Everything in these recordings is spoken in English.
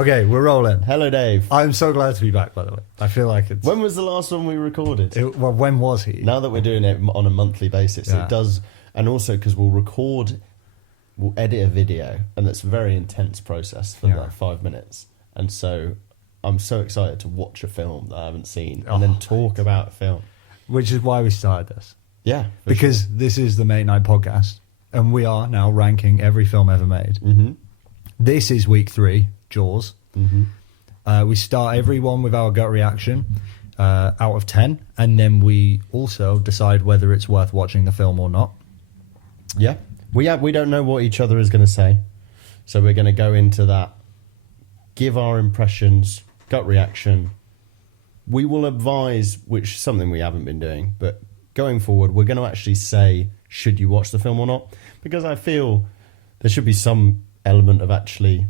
Okay, we're rolling. Hello, Dave. I'm so glad to be back, by the way. I feel like it's... When was the last one we recorded? Well, when was he? Now that we're doing it on a monthly basis, it does... And also because we'll edit a video, and it's a very intense process for like 5 minutes. And so I'm so excited to watch a film that I haven't seen and then talk about a film. Which is why we started this. Yeah. Because this is the Mate Night podcast, and we are now ranking every film ever made. Mm-hmm. This is week 3, Jaws. Mm-hmm. We start every one with our gut reaction out of 10, and then we also decide whether it's worth watching the film or not. Yeah. We don't know what each other is going to say, so we're going to go into that, give our impressions, gut reaction. We will advise, which is something we haven't been doing, but going forward, we're going to actually say, should you watch the film or not? Because I feel there should be some element of actually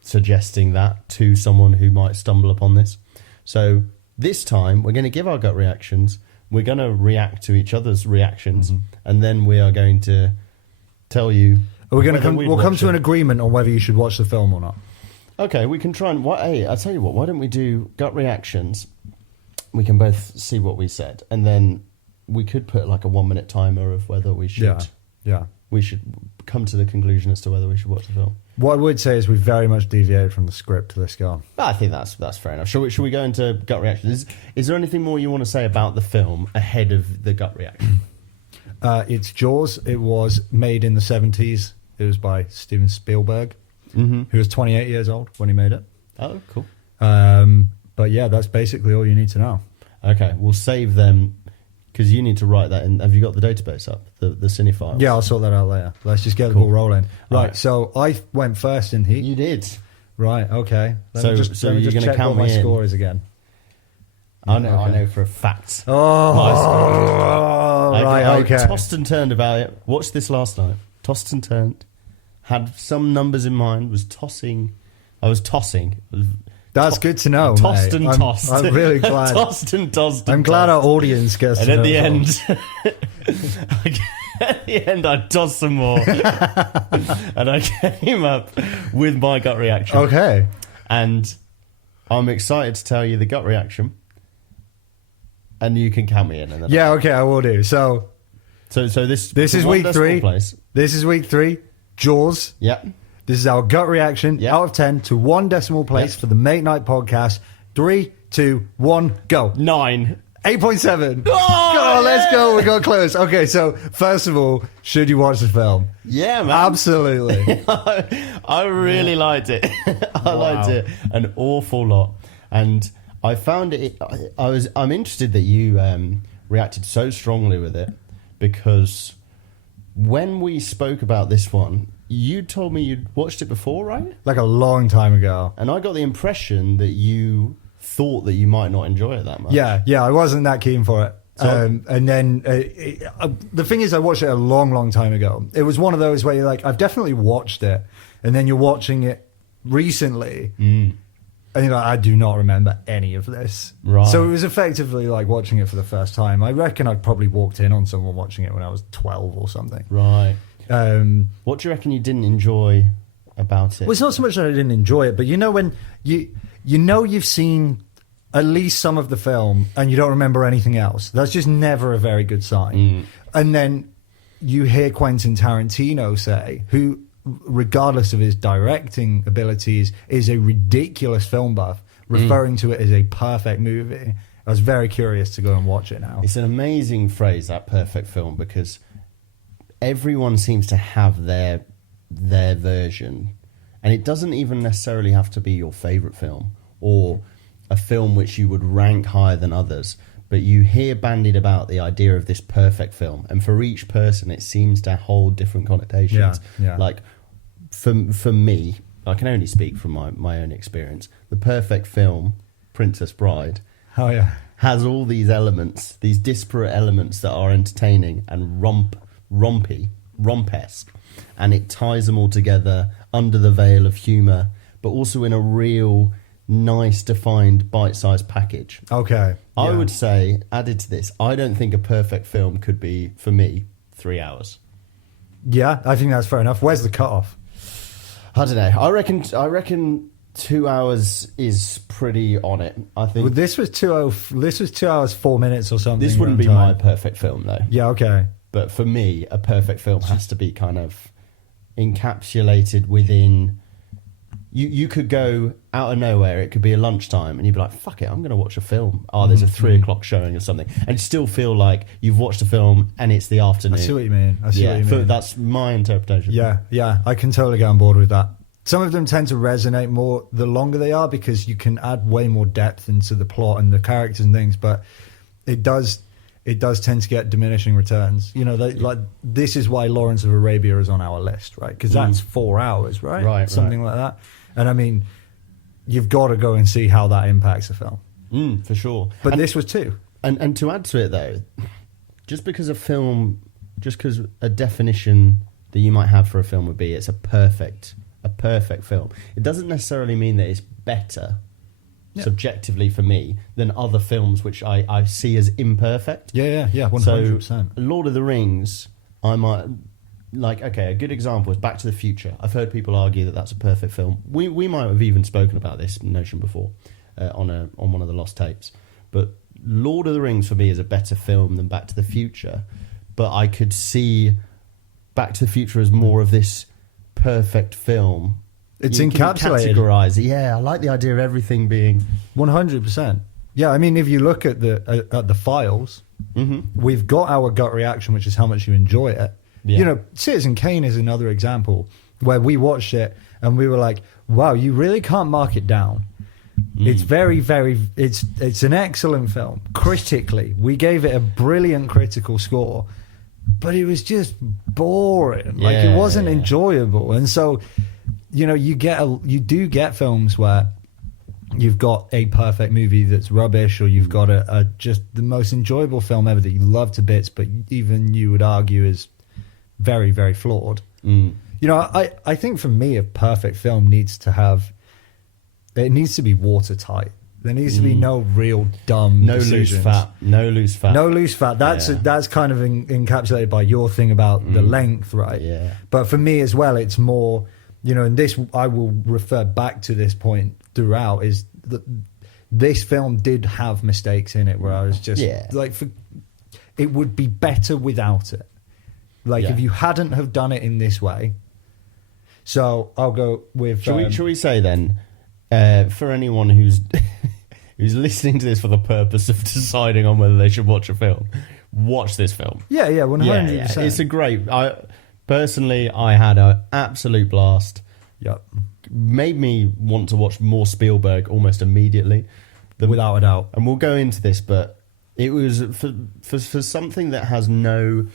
suggesting that to someone who might stumble upon this. So this time, we're going to give our gut reactions. We're going to react to each other's reactions, and then we are going to tell you. We'll come to an agreement on whether you should watch the film or not. Okay, we can try and... Hey, I'll tell you what, why don't we do gut reactions? We can both see what we said, and then we could put like a 1-minute timer of whether we should... Yeah. We should come to the conclusion as to whether we should watch the film. What I would say is we've very much deviated from the script to this go. I think that's fair enough. Should we go into gut reactions? Is there anything more you want to say about the film ahead of the gut reaction? It's Jaws. It was made in the 70s. It was by Steven Spielberg, who was 28 years old when he made it. Oh, cool. But yeah, that's basically all you need to know. Okay, we'll save them, because you need to write that in. Have you got the database up, the cine-files? Yeah, I'll sort that out later. Let's just get the ball rolling. Right, right, so I went first in Heat. You did. Right, okay. Let me just you're going to check count what my me in. score is again. I know for a fact. Oh, I okay. tossed and turned about it. Watched this last night. Tossed and turned. Had some numbers in mind. I was tossing. That's good to know, Tossed mate. and tossed. I'm really glad. Tossed and tossed. I'm glad our audience gets to know. And at the end, I tossed some more. And I came up with my gut reaction. Okay. And I'm excited to tell you the gut reaction. And you can count me in. And then okay, I will do. So this is week 3. This is week 3. Jaws. Yep. This is our gut reaction out of 10 to 1 decimal place for the Mate Night podcast. 3, 2, 1, go. 9. 8.7. Oh, let's go. We got close. Okay, so first of all, should you watch the film? Yeah, man. Absolutely. I really liked it. I liked it an awful lot. And I found it... I'm interested that you reacted so strongly with it, because when we spoke about this one, you told me you'd watched it before, right? Like a long time ago. And I got the impression that you thought that you might not enjoy it that much. Yeah, I wasn't that keen for it. So, and then the thing is, I watched it a long, long time ago. It was one of those where you're like, I've definitely watched it, and then you're watching it recently, and you're like, I do not remember any of this. Right. So it was effectively like watching it for the first time. I reckon I'd probably walked in on someone watching it when I was 12 or something. Right. What do you reckon you didn't enjoy about it? Well, it's not so much that I didn't enjoy it, but you know when you've seen at least some of the film and you don't remember anything else. That's just never a very good sign. And then you hear Quentin Tarantino say, who, regardless of his directing abilities, is a ridiculous film buff, referring to it as a perfect movie. I was very curious to go and watch it now. It's an amazing phrase, that perfect film, because everyone seems to have their version, and it doesn't even necessarily have to be your favorite film or a film which you would rank higher than others, but you hear bandied about the idea of this perfect film, and for each person it seems to hold different connotations. Like for me, I can only speak from my own experience. The perfect film, Princess Bride, has all these elements, these disparate elements that are entertaining and rompesque, and it ties them all together under the veil of humour, but also in a real nice defined bite-sized package. Okay. I would say, added to this, I don't think a perfect film could be, for me, 3 hours. Yeah, I think that's fair enough. Where's the cutoff? I don't know. I reckon 2 hours is pretty on it. I think Well, this was 2 hours 4 minutes or something. this wouldn't be my perfect film though. Yeah, okay. But for me, a perfect film has to be kind of encapsulated within. You could go out of nowhere. It could be a lunchtime, and you'd be like, "Fuck it, I'm going to watch a film." Oh, there's a 3 o'clock showing or something, and you still feel like you've watched a film, and it's the afternoon. I see what you mean. I see what you mean. That's my interpretation. Yeah, I can totally get on board with that. Some of them tend to resonate more the longer they are because you can add way more depth into the plot and the characters and things, but it does tend to get diminishing returns. You know, like this is why Lawrence of Arabia is on our list, right? Because that's 4 hours, right? Right, something like that. And I mean, you've got to go and see how that impacts a film. For sure. But this was too. And to add to it though, just because a definition that you might have for a film would be it's a perfect film, it doesn't necessarily mean that it's better subjectively for me than other films which I see as imperfect. Yeah, 100%. So Lord of the Rings, I might like, okay, a good example is Back to the Future. I've heard people argue that that's a perfect film. We might have even spoken about this notion before on one of the lost tapes. But Lord of the Rings for me is a better film than Back to the Future. But I could see Back to the Future as more of this perfect film. It's you encapsulated. Categorize it. Yeah, I like the idea of everything being 100%. Yeah, I mean, if you look at the files, we've got our gut reaction, which is how much you enjoy it. Yeah. You know, Citizen Kane is another example where we watched it and we were like, wow, you really can't mark it down. It's very, very, it's an excellent film. Critically, we gave it a brilliant critical score, but it was just boring. Like, it wasn't enjoyable. And so, you know, you do get films where you've got a perfect movie that's rubbish, or you've got a just the most enjoyable film ever that you love to bits, but even you would argue is very, very flawed. You know, I think for me, a perfect film needs to be watertight. There needs to be no real dumb decisions. No loose fat. That's kind of encapsulated by your thing about the length, right? Yeah. But for me as well, it's more, you know, and this, I will refer back to this point throughout, is that this film did have mistakes in it where I was just like, it would be better without it. Like, if you hadn't have done it in this way. So I'll go with... Shall we say then, for anyone who's listening to this for the purpose of deciding on whether they should watch a film, watch this film. Yeah, 100%. Yeah. It's a great... Personally, I had an absolute blast. Yep. Made me want to watch more Spielberg almost immediately. Without a doubt. And we'll go into this, but it was for something that has no...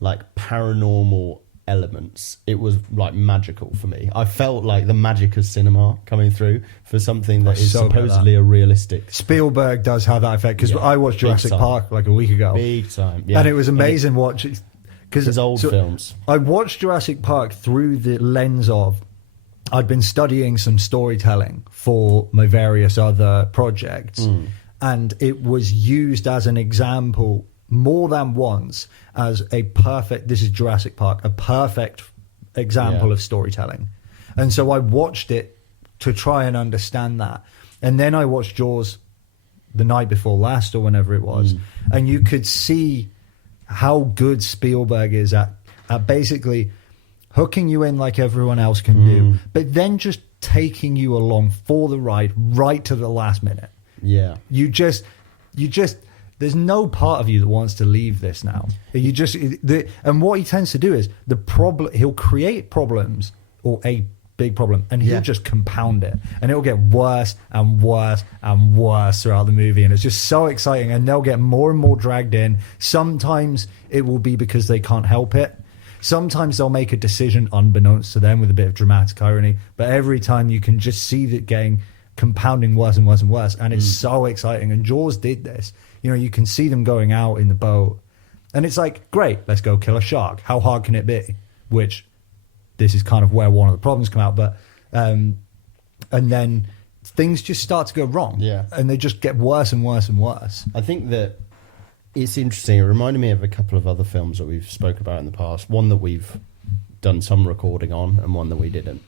like paranormal elements, it was like magical for me. I felt like the magic of cinema coming through for something that is supposedly a realistic. Spielberg does have that effect, because I watched Jurassic Park like a week ago. Big time, yeah. And it was amazing watching. Because his old films. I watched Jurassic Park through the lens of, I'd been studying some storytelling for my various other projects, and it was used as an example more than once as a perfect, this is Jurassic Park, a perfect example of storytelling. And so I watched it to try and understand that. And then I watched Jaws the night before last, or whenever it was, and you could see how good Spielberg is at basically hooking you in like everyone else can do, but then just taking you along for the ride right to the last minute. Yeah. You just there's no part of you that wants to leave this now. And what he tends to do is he'll create problems, or a big problem, and he'll just compound it, and it'll get worse and worse and worse throughout the movie, and it's just so exciting, and they'll get more and more dragged in. Sometimes it will be because they can't help it. Sometimes they'll make a decision unbeknownst to them with a bit of dramatic irony, but every time you can just see that getting compounding worse and worse and worse, and it's so exciting. And Jaws did this. You know, you can see them going out in the boat, and it's like, great, let's go kill a shark. How hard can it be? Which, this is kind of where one of the problems come out, but and then things just start to go wrong, and they just get worse and worse and worse. I think that it's interesting. It reminded me of a couple of other films that we've spoken about in the past. One that we've done some recording on, and one that we didn't.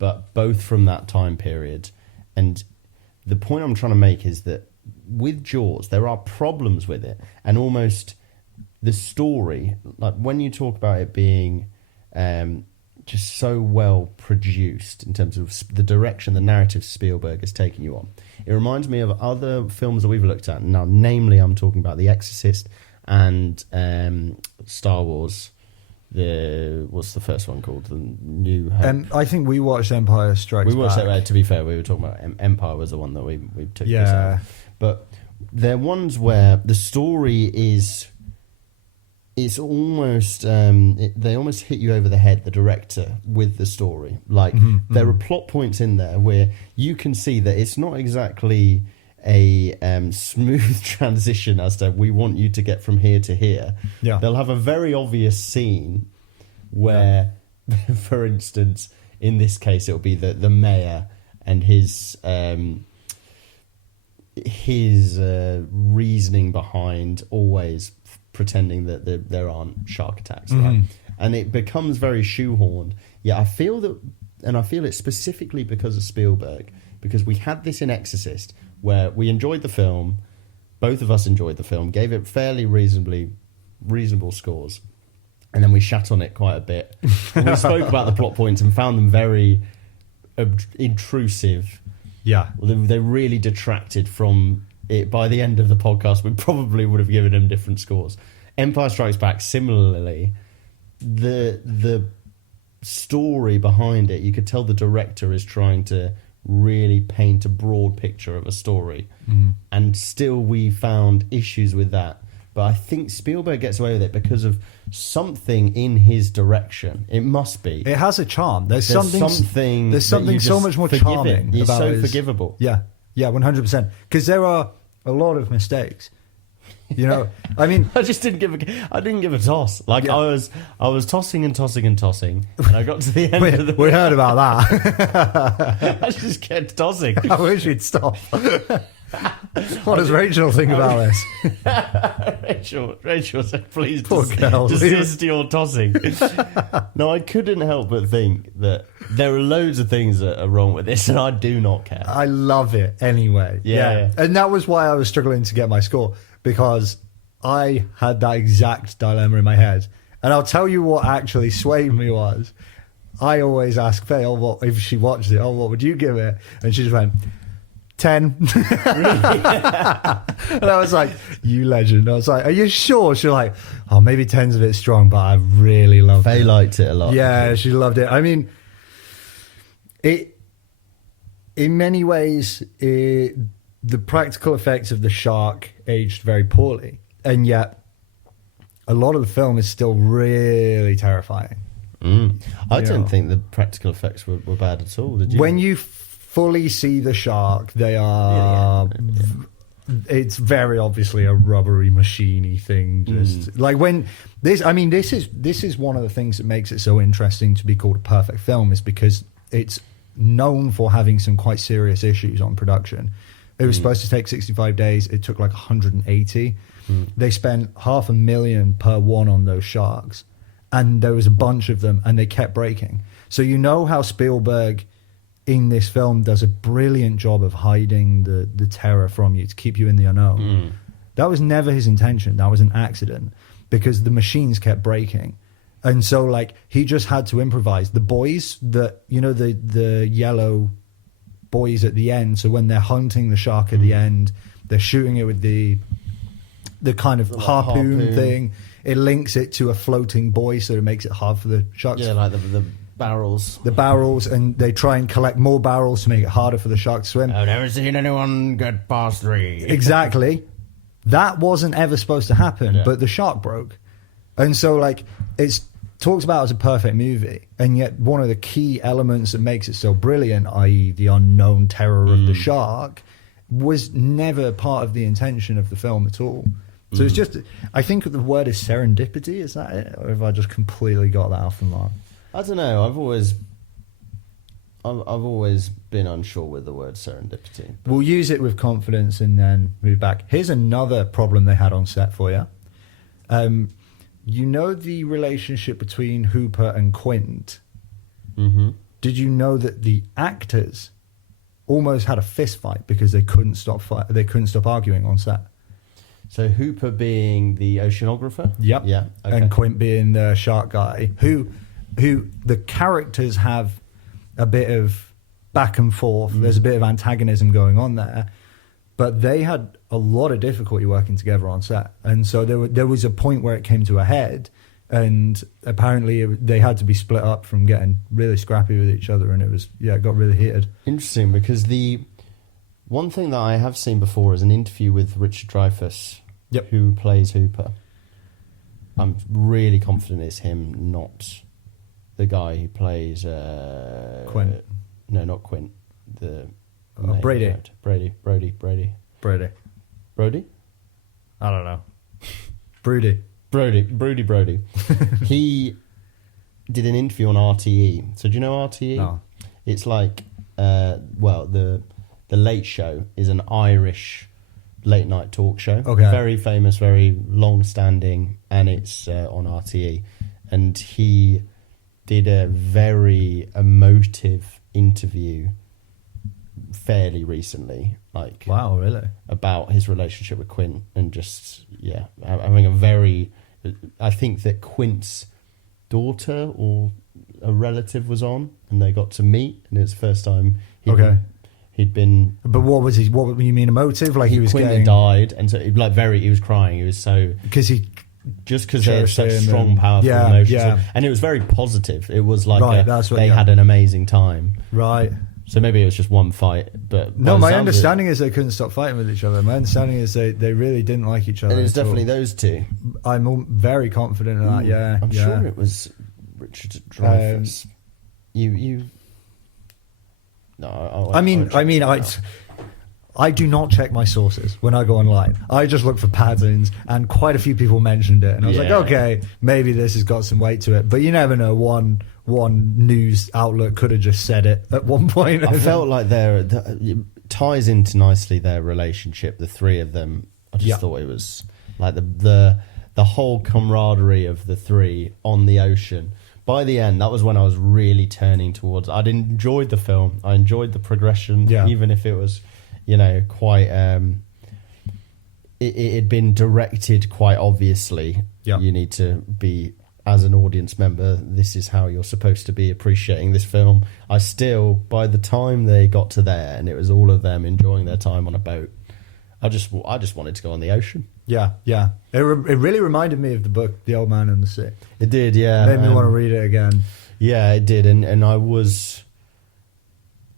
but both from that time period. And the point I'm trying to make is that with Jaws, there are problems with it, and almost the story, like when you talk about it being just so well produced in terms of the direction, the narrative Spielberg has taken you on, it reminds me of other films that we've looked at. Now, namely, I'm talking about The Exorcist and Star Wars. What's the first one called? The New Hope. I think we watched Empire Strikes Back. We watched that. To be fair, we were talking about Empire was the one that we took this out. But they're ones where the story is. It's almost they almost hit you over the head, the director, with the story. Like there are plot points in there where you can see that it's not exactly a smooth transition as to we want you to get from here to here. Yeah, they'll have a very obvious scene where, for instance, in this case, it'll be the mayor and his reasoning behind always pretending that there aren't shark attacks, right? And it becomes very shoehorned. Yeah, I feel it specifically because of Spielberg, because we had this in Exorcist where we enjoyed the film, both of us enjoyed the film, gave it fairly reasonable scores, and then we shat on it quite a bit. We spoke about the plot points and found them very intrusive. Yeah, they really detracted from it. By the end of the podcast, we probably would have given them different scores. Empire Strikes Back, similarly, the story behind it, you could tell the director is trying to really paint a broad picture of a story, and still we found issues with that. But I think Spielberg gets away with it because of something in his direction. It must be. It has a charm. There's something so much more charming. It's so forgivable. Yeah, 100%. Because there are a lot of mistakes. You know, I mean, I didn't give a toss. Like I was tossing and tossing and tossing, and I got to the end of the. We heard about that. I just kept tossing. I wish we'd stop. What does Rachel think about this? Rachel said, "Please desist your tossing." No, I couldn't help but think that there are loads of things that are wrong with this, and I do not care. I love it anyway. Yeah. And that was why I was struggling to get my score, because I had that exact dilemma in my head. And I'll tell you what actually swayed me was, I always ask Faye, if she watched it, what would you give it? And she just went, 10. And I was like, you legend. I was like, are you sure? She's like, maybe 10's a bit strong, but I really loved it. Faye liked it a lot. Yeah, she loved it. I mean, in many ways, the practical effects of the shark aged very poorly, and yet a lot of the film is still really terrifying. I didn't think the practical effects were bad at all. Did you? When you fully see the shark, they are. It's very obviously a rubbery, machiney thing. Just like when this. I mean, this is one of the things that makes it so interesting to be called a perfect film, is because it's known for having some quite serious issues on production. It was supposed to take 65 days. It took like 180. They spent $500,000 per one on those sharks, and there was a bunch of them, and they kept breaking. So you know how Spielberg in this film does a brilliant job of hiding the terror from you to keep you in the unknown. That was never his intention. That was an accident, because the machines kept breaking. And so like he just had to improvise. The boys that, you know, the yellow boys at the end, so when they're hunting the shark at the end, they're shooting it with the kind of harpoon thing. It links it to a floating buoy, so it makes it hard for the sharks. Yeah, like the barrels. The barrels, and they try and collect more barrels to make it harder for the shark to swim. I've never seen anyone get past 3. Exactly. That wasn't ever supposed to happen, but the shark broke. And so like it's talked about as a perfect movie, and yet one of the key elements that makes it so brilliant, i.e. the unknown terror of the shark, was never part of the intention of the film at all. So it's just, I think the word is serendipity, is that it? Or have I just completely got that off the mark? I don't know, I've always been unsure with the word serendipity. We'll use it with confidence and then move back. Here's another problem they had on set for you. You know the relationship between Hooper and Quint? did you know that the actors almost had a fist fight because they couldn't stop arguing on set? So Hooper being the oceanographer? Yep. Yeah. Okay. And Quint being the shark guy, who the characters have a bit of back and forth. There's a bit of antagonism going on there, but they had a lot of difficulty working together on set. And so there was a point where it came to a head, and apparently they had to be split up from getting really scrappy with each other, and it got really heated. Interesting, because the one thing that I have seen before is an interview with Richard Dreyfuss, who plays Hooper. I'm really confident it's him, not the guy who plays Quint. No, not Quint. Brady. Brody. I don't know. Brody. He did an interview on RTE. So do you know RTE? No. It's like, the Late Show is an Irish late night talk show. Okay. Very famous, very long standing, and it's on RTE. And he did a very emotive interview fairly recently, like, Wow, really? about his relationship with Quint, and just having a very, I think that Quint's daughter or a relative was on, and they got to meet, and it's the first time he'd been. But what was what you mean emotive? Like he was Quint getting, had died, and so he was crying. He was so, because they had such strong, powerful emotions, and it was very positive. It was like they had an amazing time, right? So maybe it was just one fight, but no, my understanding is they couldn't stop fighting with each other. My understanding is they really didn't like each other. And it's definitely those two. I'm very confident in that. Yeah, I'm sure it was Richard Dreyfuss. No, I do not check my sources when I go online. I just look for patterns, and quite a few people mentioned it, and I was like, okay, maybe this has got some weight to it. But you never know. One news outlet could have just said it at one point. I felt like it ties into nicely their relationship, the three of them. I just thought it was like the whole camaraderie of the three on the ocean. By the end, that was when I was really turning towards. I'd enjoyed the film. I enjoyed the progression, even if it was, quite. It had been directed quite obviously. You need to be, as an audience member, this is how you're supposed to be appreciating this film. I still, by the time they got to there, and it was all of them enjoying their time on a boat, I just wanted to go on the ocean. Yeah. It really reminded me of the book, The Old Man and the Sea. It did, yeah. Made me want to read it again. Yeah, it did, and I was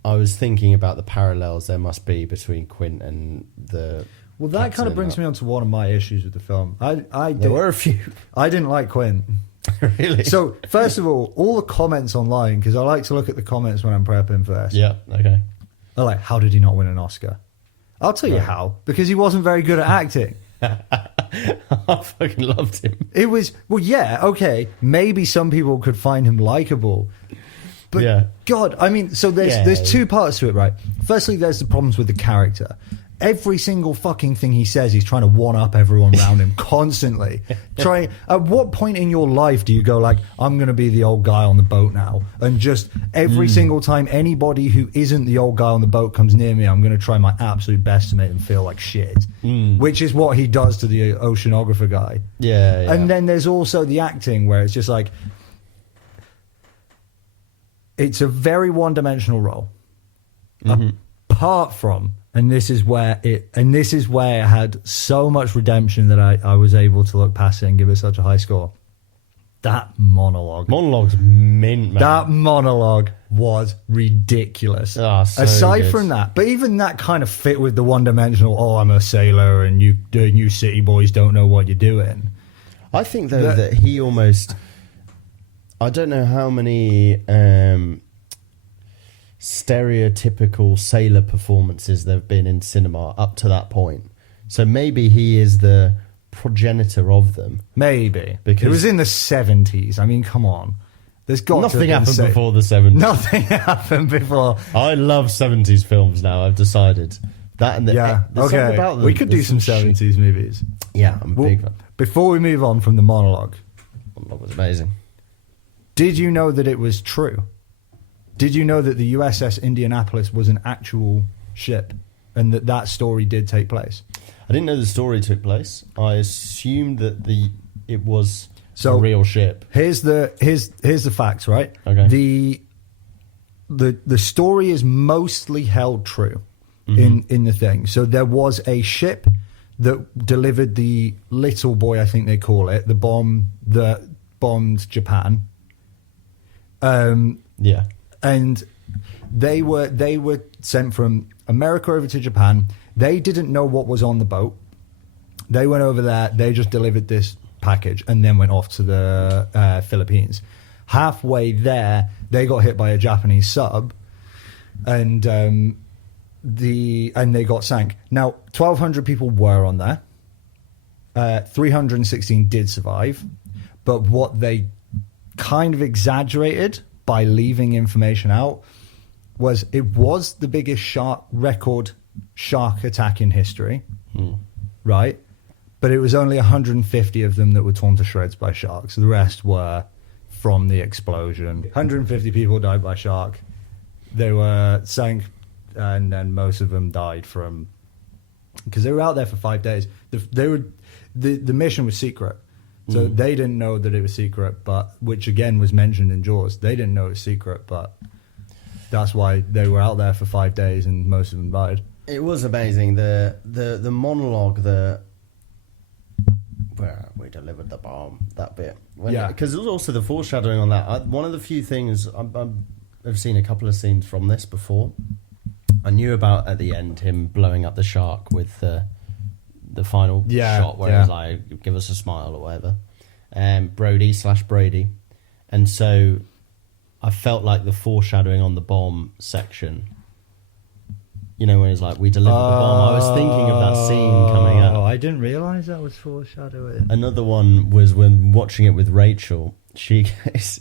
thinking about the parallels there must be between Quint and the. Well, that kind of brings me on to one of my issues with the film. There were a few. I didn't like Quint. Really? So, first of all the comments online, because I like to look at the comments when I'm prepping for this. Yeah, okay. They're like, how did he not win an Oscar? I'll tell you how. Because he wasn't very good at acting. I fucking loved him. It was, okay, maybe some people could find him likable. But, God, I mean, so there's two parts to it, right? Firstly, there's the problems with the character. Every single fucking thing he says, he's trying to one-up everyone around him constantly. At what point in your life do you go like, I'm going to be the old guy on the boat now? And just every single time anybody who isn't the old guy on the boat comes near me, I'm going to try my absolute best to make them feel like shit. Which is what he does to the oceanographer guy. Yeah. And then there's also the acting where it's just like, it's a very one-dimensional role. Apart from... And this is where it had so much redemption that I was able to look past it and give it such a high score. That monologue. Monologue's mint, man. That monologue was ridiculous. Aside from that, but even that kind of fit with the one-dimensional, I'm a sailor and you city boys don't know what you're doing. I think, though, that he almost... I don't know how many... stereotypical sailor performances there have been in cinema up to that point. So maybe he is the progenitor of them. Maybe. Because it was in the 70s. I mean, come on. There's got nothing happened before the 70s. Nothing happened before. I love 70s films now, I've decided. That and okay. About them, we could do some 70s movies. Yeah, I'm a big fan. Before we move on from the monologue. Monologue was amazing. Did you know that it was true Did you know that the USS Indianapolis was an actual ship, and that story did take place? I didn't know the story took place. I assumed that it was So a real ship. Here's the facts, right? Okay. The story is mostly held true in the thing. So there was a ship that delivered the little boy, I think they call it, the bomb that bombed Japan. Yeah. And they were sent from America over to Japan. They didn't know what was on the boat. They went over there. They just delivered this package and then went off to the Philippines. Halfway there, they got hit by a Japanese sub, and they got sank. Now, 1,200 people were on there. 316 did survive, but what they kind of exaggerated by leaving information out was it was the biggest shark attack in history, right? But it was only 150 of them that were torn to shreds by sharks. The rest were from the explosion. 150 people died by shark. They were sank, and then most of them died from... Because they were out there for 5 days. The mission was secret. So they didn't know that it was secret, but which again was mentioned in Jaws. They didn't know it was secret, but that's why they were out there for 5 days and most of them died. It was amazing. The monologue, where we delivered the bomb, that bit. Because there was also the foreshadowing on that. One of the few things, I've seen a couple of scenes from this before. I knew about, at the end, him blowing up the shark with the final shot where he's like, give us a smile or whatever. Brody/Brady. And so I felt like the foreshadowing on the bomb section, you know, when he's like, we delivered the bomb. I was thinking of that scene coming up. Oh, I didn't realise that was foreshadowing. Another one was when watching it with Rachel. She goes,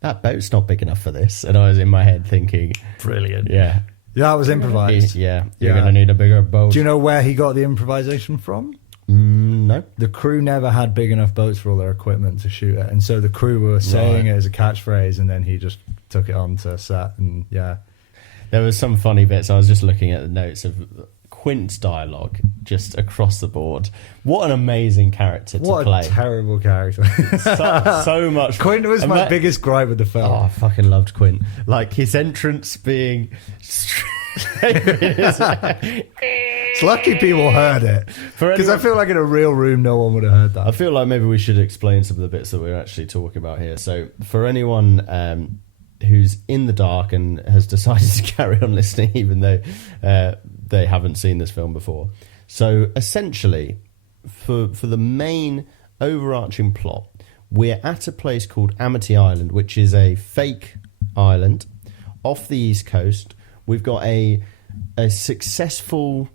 that boat's not big enough for this. And I was in my head thinking, brilliant. Yeah. Yeah, it was improvised. You're going to need a bigger boat. Do you know where he got the improvisation from? No. The crew never had big enough boats for all their equipment to shoot it. And so the crew were saying it as a catchphrase, and then he just took it on to set. And yeah. There was some funny bits. I was just looking at the notes of Quint's dialogue just across the board. What an amazing character to play. What a terrible character. so much. Quint was my biggest gripe with the film. Oh, I fucking loved Quint. Like his entrance being... It's lucky people heard it. Because I feel like in a real room, no one would have heard that. I feel like maybe we should explain some of the bits that we're actually talking about here. So for anyone... who's in the dark and has decided to carry on listening even though they haven't seen this film before. So essentially, for the main overarching plot, we're at a place called Amity Island, which is a fake island off the East Coast. We've got a successful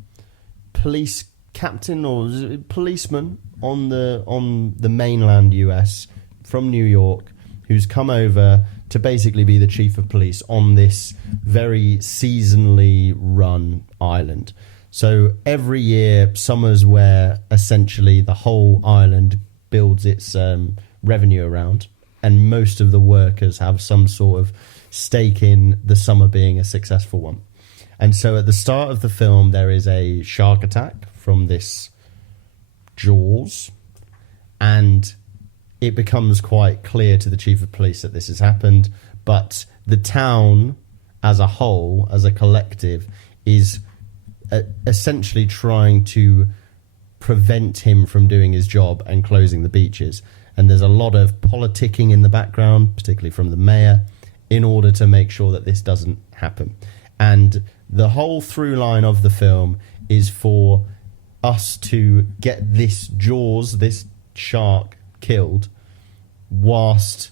police captain or policeman on the mainland US from New York who's come over to basically be the chief of police on this very seasonally run island. So every year, summer's where essentially the whole island builds its revenue around, and most of the workers have some sort of stake in the summer being a successful one. And so at the start of the film, there is a shark attack from this Jaws, and it becomes quite clear to the chief of police that this has happened, but the town as a whole, as a collective, is essentially trying to prevent him from doing his job and closing the beaches. And there's a lot of politicking in the background, particularly from the mayor, in order to make sure that this doesn't happen. And the whole through line of the film is for us to get this Jaws, this shark, killed whilst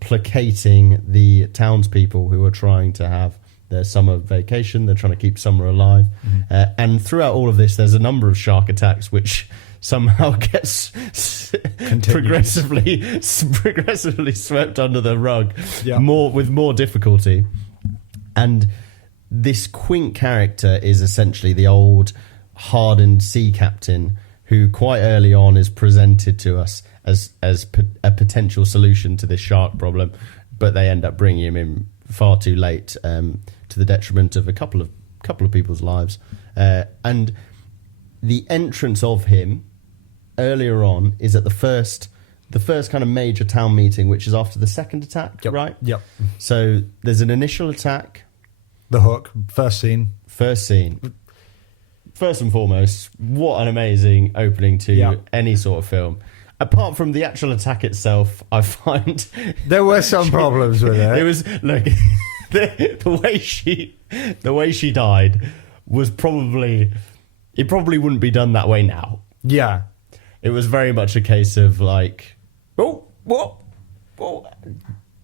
placating the townspeople who are trying to have their summer vacation. They're trying to keep summer alive. And throughout all of this, there's a number of shark attacks which somehow gets progressively swept under the rug, with more difficulty. And this Quint character is essentially the old hardened sea captain who quite early on is presented to us as a potential solution to this shark problem, but they end up bringing him in far too late, to the detriment of a couple of people's lives. And the entrance of him earlier on is at the first kind of major town meeting, which is after the second attack, right? Yep. So there's an initial attack. The hook, first scene. First and foremost, what an amazing opening to any sort of film. Apart from the actual attack itself, I find there were some problems with it. It was look the way she died was probably wouldn't be done that way now. Yeah, it was very much a case of like, what?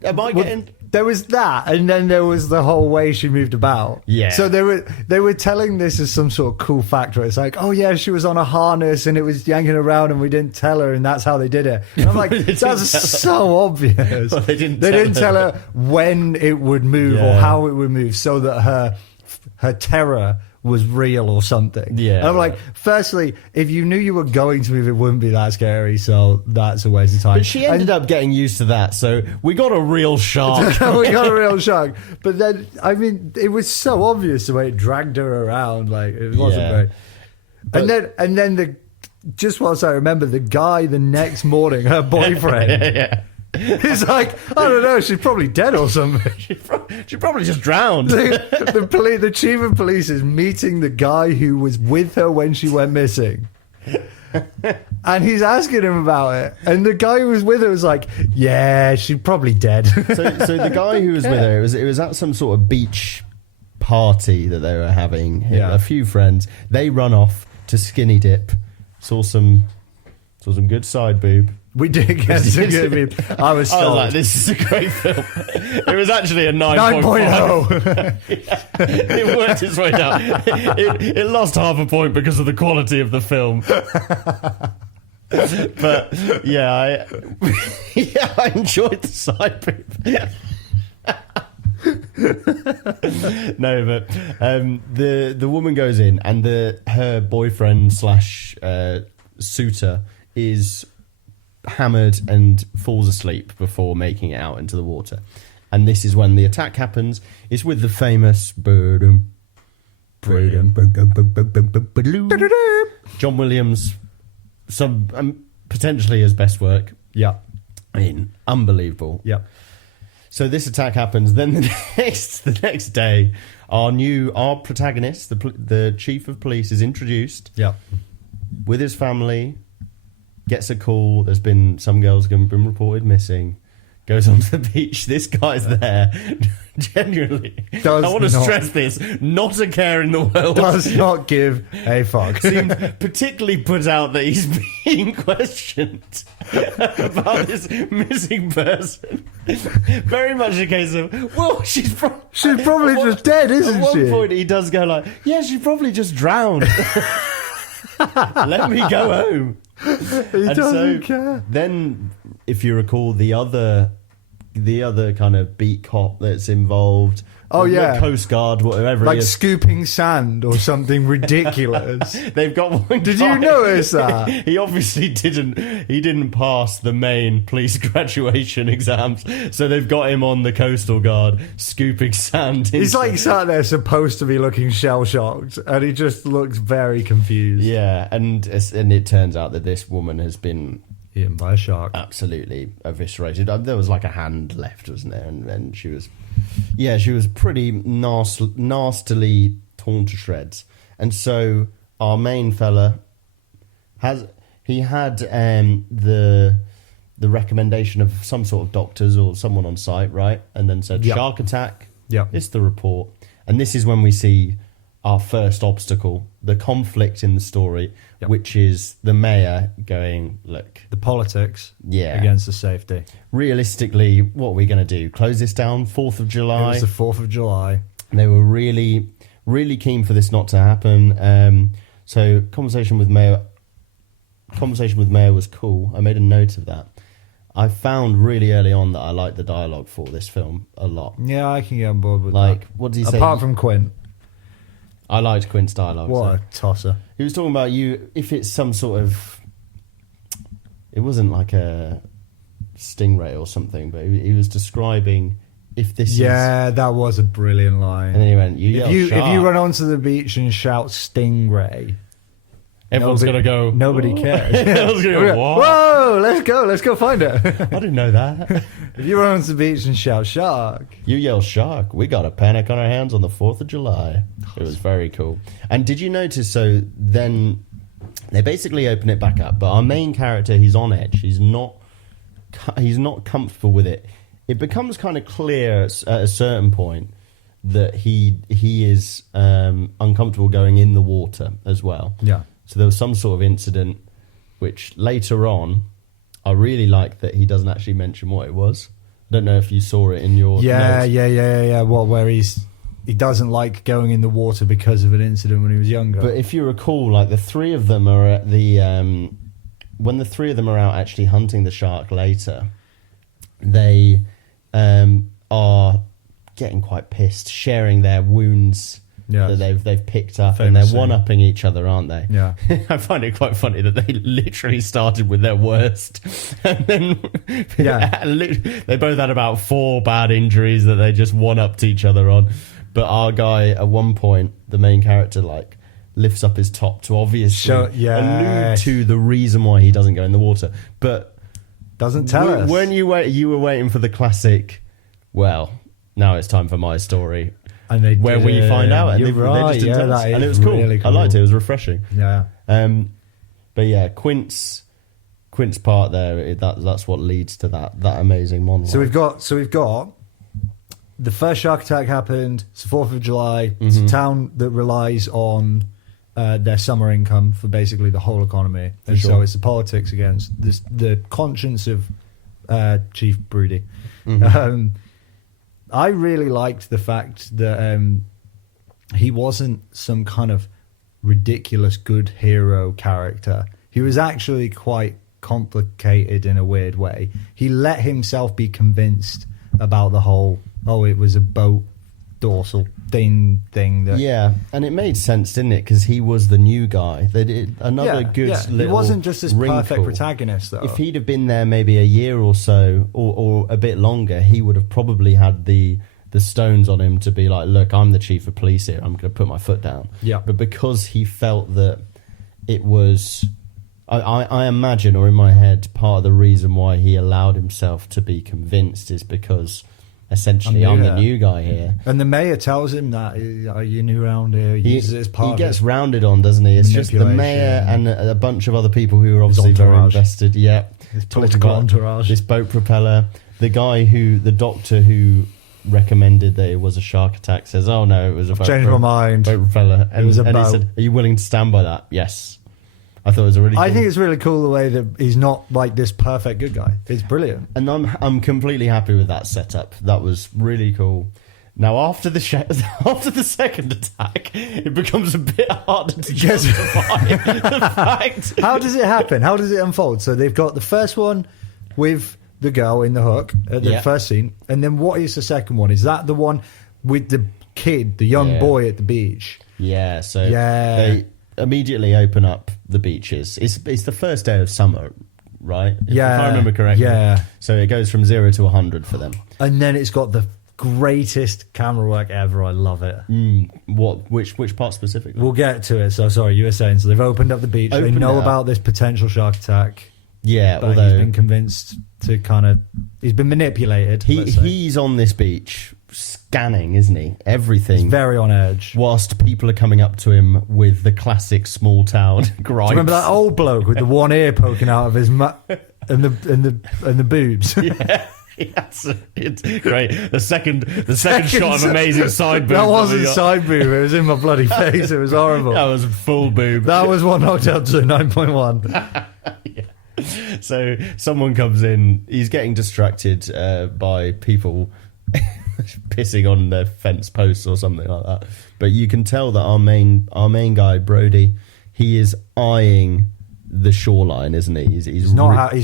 Am I getting? There was that, and then there was the whole way she moved about. Yeah. So they were telling this as some sort of cool factor. It's like, oh yeah, she was on a harness and it was yanking around, and we didn't tell her, and that's how they did it. And I'm like, that's so obvious. Well, they didn't tell her when it would move or how it would move, so that her terror was real or something. Yeah. And I'm like, firstly, if you knew you were going to move, it wouldn't be that scary, so that's a waste of time. But she ended up getting used to that, so we got a real shark. We got a real shark. But then, I mean, it was so obvious the way it dragged her around. Like, it wasn't very... And then just whilst I remember, the guy the next morning, her boyfriend... He's like, I don't know, she's probably dead or something. She probably just drowned. The chief of police is meeting the guy who was with her when she went missing. And he's asking him about it. And the guy who was with her was like, yeah, she's probably dead. So the guy who was with her, it was at some sort of beach party that they were having. A few friends. They run off to skinny dip. Saw some good side boob. We did get some good. I was like, this is a great film. It was actually a 9.5. It worked its way down. It lost half a point because of the quality of the film. But I enjoyed the side boob. No, but the woman goes in, and her boyfriend / suitor is hammered and falls asleep before making it out into the water. And this is when the attack happens. It's with the famous John Williams, potentially his best work. Yeah. I mean, unbelievable. Yeah. So this attack happens. Then the next day, our protagonist, the chief of police, is introduced. Yeah. With his family. Gets a call. There's been some girls been reported missing. Goes onto the beach. This guy's there. Genuinely, I want to stress this. Not a care in the world. Does not give a fuck. Seems particularly put out that he's being questioned about this missing person. Very much a case of, well, she's probably just dead, isn't she? At one point, he does go like, yeah, she probably just drowned. Let me go home. He doesn't care. Then, if you recall, the other kind of beat cop that's involved. Oh yeah, Coast Guard, whatever. Like scooping sand or something ridiculous. They've got one. Did you notice that? He obviously didn't. He didn't pass the main police graduation exams, so they've got him on the Coastal Guard scooping sand. He's like sat there, supposed to be looking shell shocked, and he just looks very confused. Yeah, and it turns out that this woman has been eaten by a shark, absolutely eviscerated. There was like a hand left, wasn't there? And she was. Yeah, she was pretty nastily torn to shreds. And so our main fella had the recommendation of some sort of doctors or someone on site, right? And then said, shark attack. Yeah. It's the report. And this is when we see our first obstacle, the conflict in the story, which is the mayor going, look... The politics against the safety. Realistically, what are we going to do? Close this down? 4th of July? It was the 4th of July. They were really, really keen for this not to happen. So conversation with mayor was cool. I made a note of that. I found really early on that I liked the dialogue for this film a lot. Yeah, I can get on board with that. What did he say? Apart from Quint. I liked Quint's dialogue. What a tosser. He was talking about if it's some sort of... It wasn't like a stingray or something, but he was describing if this is... Yeah, that was a brilliant line. And then he went, if if you run onto the beach and shout stingray, everyone's going to go... Nobody cares. Everyone's going to go, what? Whoa, let's go find it. I didn't know that. If you run onto the beach and shout shark. You yell shark, we got a panic on our hands on the 4th of July. It was very cool. And did you notice, so then they basically open it back up, but our main character, he's on edge. He's not comfortable with it. It becomes kind of clear at a certain point that he is uncomfortable going in the water as well. Yeah. So there was some sort of incident, which later on, I really like that he doesn't actually mention what it was. I don't know if you saw it in your notes. Yeah. What, where he doesn't like going in the water because of an incident when he was younger. But if you recall, like the three of them are at the when the three of them are out actually hunting the shark later, they are getting quite pissed, sharing their wounds. Yes. That they've picked up, Famous and they're scene. one-upping each other, aren't they? Yeah. I find it quite funny that they literally started with their worst, and then they both had about 4 bad injuries that they just one-upped each other on. But our guy, at one point, the main character, like, lifts up his top to obviously allude to the reason why he doesn't go in the water, but doesn't tell us. When you were waiting for the classic. Well, now it's time for my story. And where we find out, and they just didn't tell us. And it was cool. Really cool. I liked it. It was refreshing. Yeah. But yeah, Quint's part there. That's what leads to that amazing monologue. So we've got the first shark attack happened. It's the 4th of July. It's a town that relies on their summer income for basically the whole economy, and so it's the politics against the conscience of Chief Broody. I really liked the fact that he wasn't some kind of ridiculous good hero character. He was actually quite complicated in a weird way. He let himself be convinced about the whole, it was a boat dorsal thing that... Yeah, and it made sense, didn't it? Because he was the new guy. They did another good little He wasn't just this wrinkle. perfect protagonist, though. If he'd have been there maybe a year or so, or a bit longer, he would have probably had the stones on him to be like, look, I'm the chief of police here. I'm going to put my foot down. Yeah. But because he felt that it was... I imagine, or in my head, part of the reason why he allowed himself to be convinced is because... essentially, I'm the new guy here. And the mayor tells him that, are you new around here? He gets rounded on, doesn't he? It's just the mayor and a bunch of other people who are obviously very invested. Yeah. His political entourage. This boat propeller. The guy the doctor who recommended that it was a shark attack says, oh no, it was a boat changed my mind. Boat propeller. And, it was a boat. He said, are you willing to stand by that? Yes. I thought it was a really cool... I think it's really cool the way that he's not like this perfect good guy. It's brilliant. And I'm completely happy with that setup. That was really cool. Now, after the second attack, it becomes a bit harder to justify the fact. How does it happen? How does it unfold? So they've got the first one with the girl in the hook at the first scene. And then what is the second one? Is that the one with the kid, the young boy at the beach? Yeah, so they immediately open up the beaches. It's the first day of summer, right? If I remember correctly. Yeah. So it goes from 0 to 100 for them. And then it's got the greatest camera work ever. I love it. Which part specifically? We'll get to it. So sorry, you were saying. So they've opened up the beach. They know about this potential shark attack. Yeah, but he's been convinced to he's been manipulated. He's on this beach scanning, isn't he? Everything. He's very on edge. Whilst people are coming up to him with the classic small town gripes. Do you remember that old bloke with the one ear poking out of his and the boobs? Yeah. Yes, it's great. The second shot of amazing side boob. That wasn't side boob. It was in my bloody face. It was horrible. That was full boob. That was what knocked out to 9.1. Yeah. So someone comes in. He's getting distracted by people pissing on their fence posts or something like that. But you can tell that our main guy Brody, he is eyeing the shoreline, isn't he? He's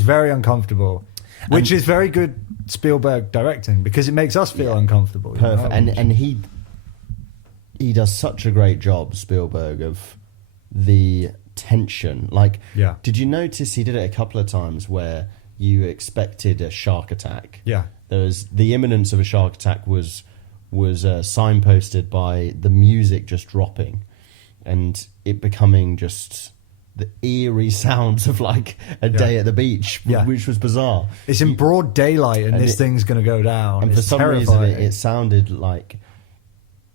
very uncomfortable, which is very good Spielberg directing because it makes us feel uncomfortable. Perfect, and he does such a great job, Spielberg, of the tension. Did you notice he did it a couple of times where you expected a shark attack. Yeah. There was the imminence of a shark attack was signposted by the music just dropping, and it becoming just the eerie sounds of like a day at the beach, which was bizarre. It's in broad daylight, and this thing's going to go down. And it's for some terrifying. reason, it sounded like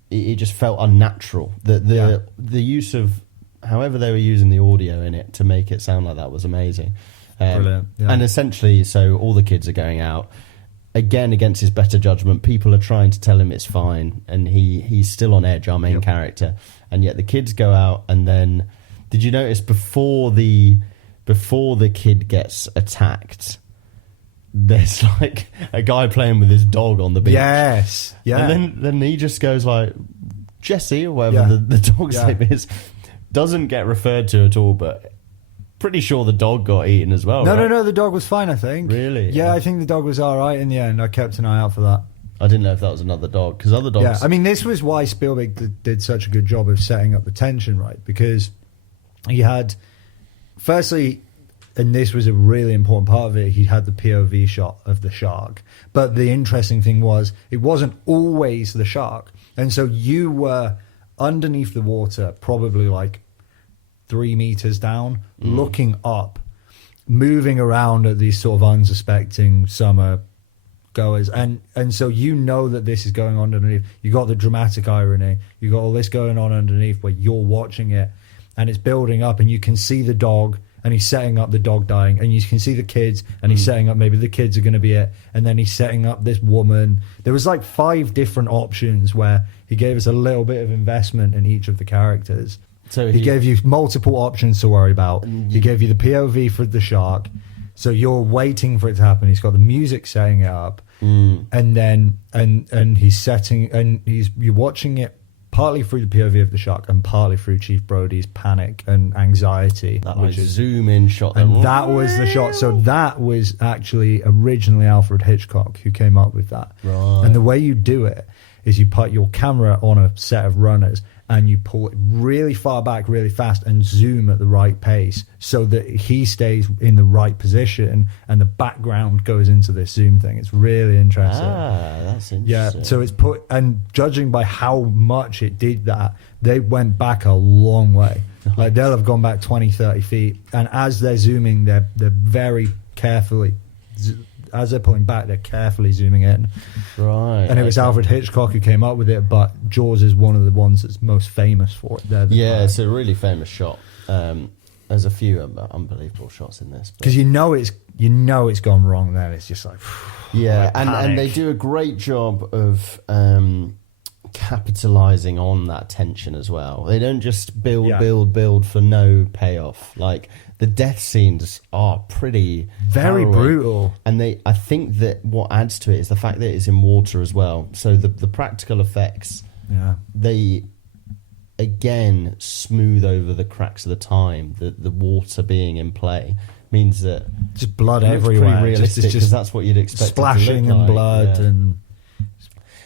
it just felt unnatural. The use of however they were using the audio in it to make it sound like that was amazing. Brilliant. Yeah. And essentially, so all the kids are going out. Again, against his better judgment, people are trying to tell him it's fine, and he's still on edge, our main character. And yet the kids go out, and then... Did you notice before the kid gets attacked, there's like a guy playing with his dog on the beach? Yes. Yeah. And then he just goes like, Jesse, or whatever the dog's name is, doesn't get referred to at all, but... Pretty sure the dog got eaten as well. No, the dog was fine, I think. Really? Yeah, I think the dog was all right in the end. I kept an eye out for that. I didn't know if that was another dog, because other dogs... Yeah, I mean, this was why Spielberg did such a good job of setting up the tension, right? Because he had... Firstly, and this was a really important part of it, he had the POV shot of the shark. But the interesting thing was, it wasn't always the shark. And so you were underneath the water, probably like 3 meters down, looking up, moving around at these sort of unsuspecting summer goers, and so you know that this is going on underneath. You got the dramatic irony, you got all this going on underneath where you're watching it, and it's building up, and you can see the dog, and he's setting up the dog dying, and you can see the kids, and he's setting up maybe the kids are going to be it, and then he's setting up this woman. There was like 5 different options where he gave us a little bit of investment in each of the characters. So he gave you multiple options to worry about. He gave you the POV for the shark, so you're waiting for it to happen. He's got the music setting it up, and then and he's setting, and you're watching it partly through the POV of the shark and partly through Chief Brody's panic and anxiety. That was zoom in shot, and that was the shot. So that was actually originally Alfred Hitchcock who came up with that. Right. And the way you do it is you put your camera on a set of runners, and you pull it really far back really fast and zoom at the right pace so that he stays in the right position and the background goes into this zoom thing. It's really interesting. That's interesting. Yeah, so it's put, and judging by how much it did that, they went back a long way. Like they'll have gone back 20, 30 feet. And as they're zooming, they're very carefully, as they're pulling back, they're carefully zooming in. Right. And it was Alfred Hitchcock who came up with it, but Jaws is one of the ones that's most famous for it. It's a really famous shot. There's a few unbelievable shots in this. Because you know it's gone wrong then. It's just like... Yeah, and they do a great job of capitalizing on that tension as well. They don't just build for no payoff. Like... The death scenes are pretty very harrowing. Brutal, and I think that what adds to it is the fact that it's in water as well. So the practical effects, they again smooth over the cracks of the time. The water being in play means that just blood everywhere. Pretty realistic, because that's what you'd expect. Splashing and blood and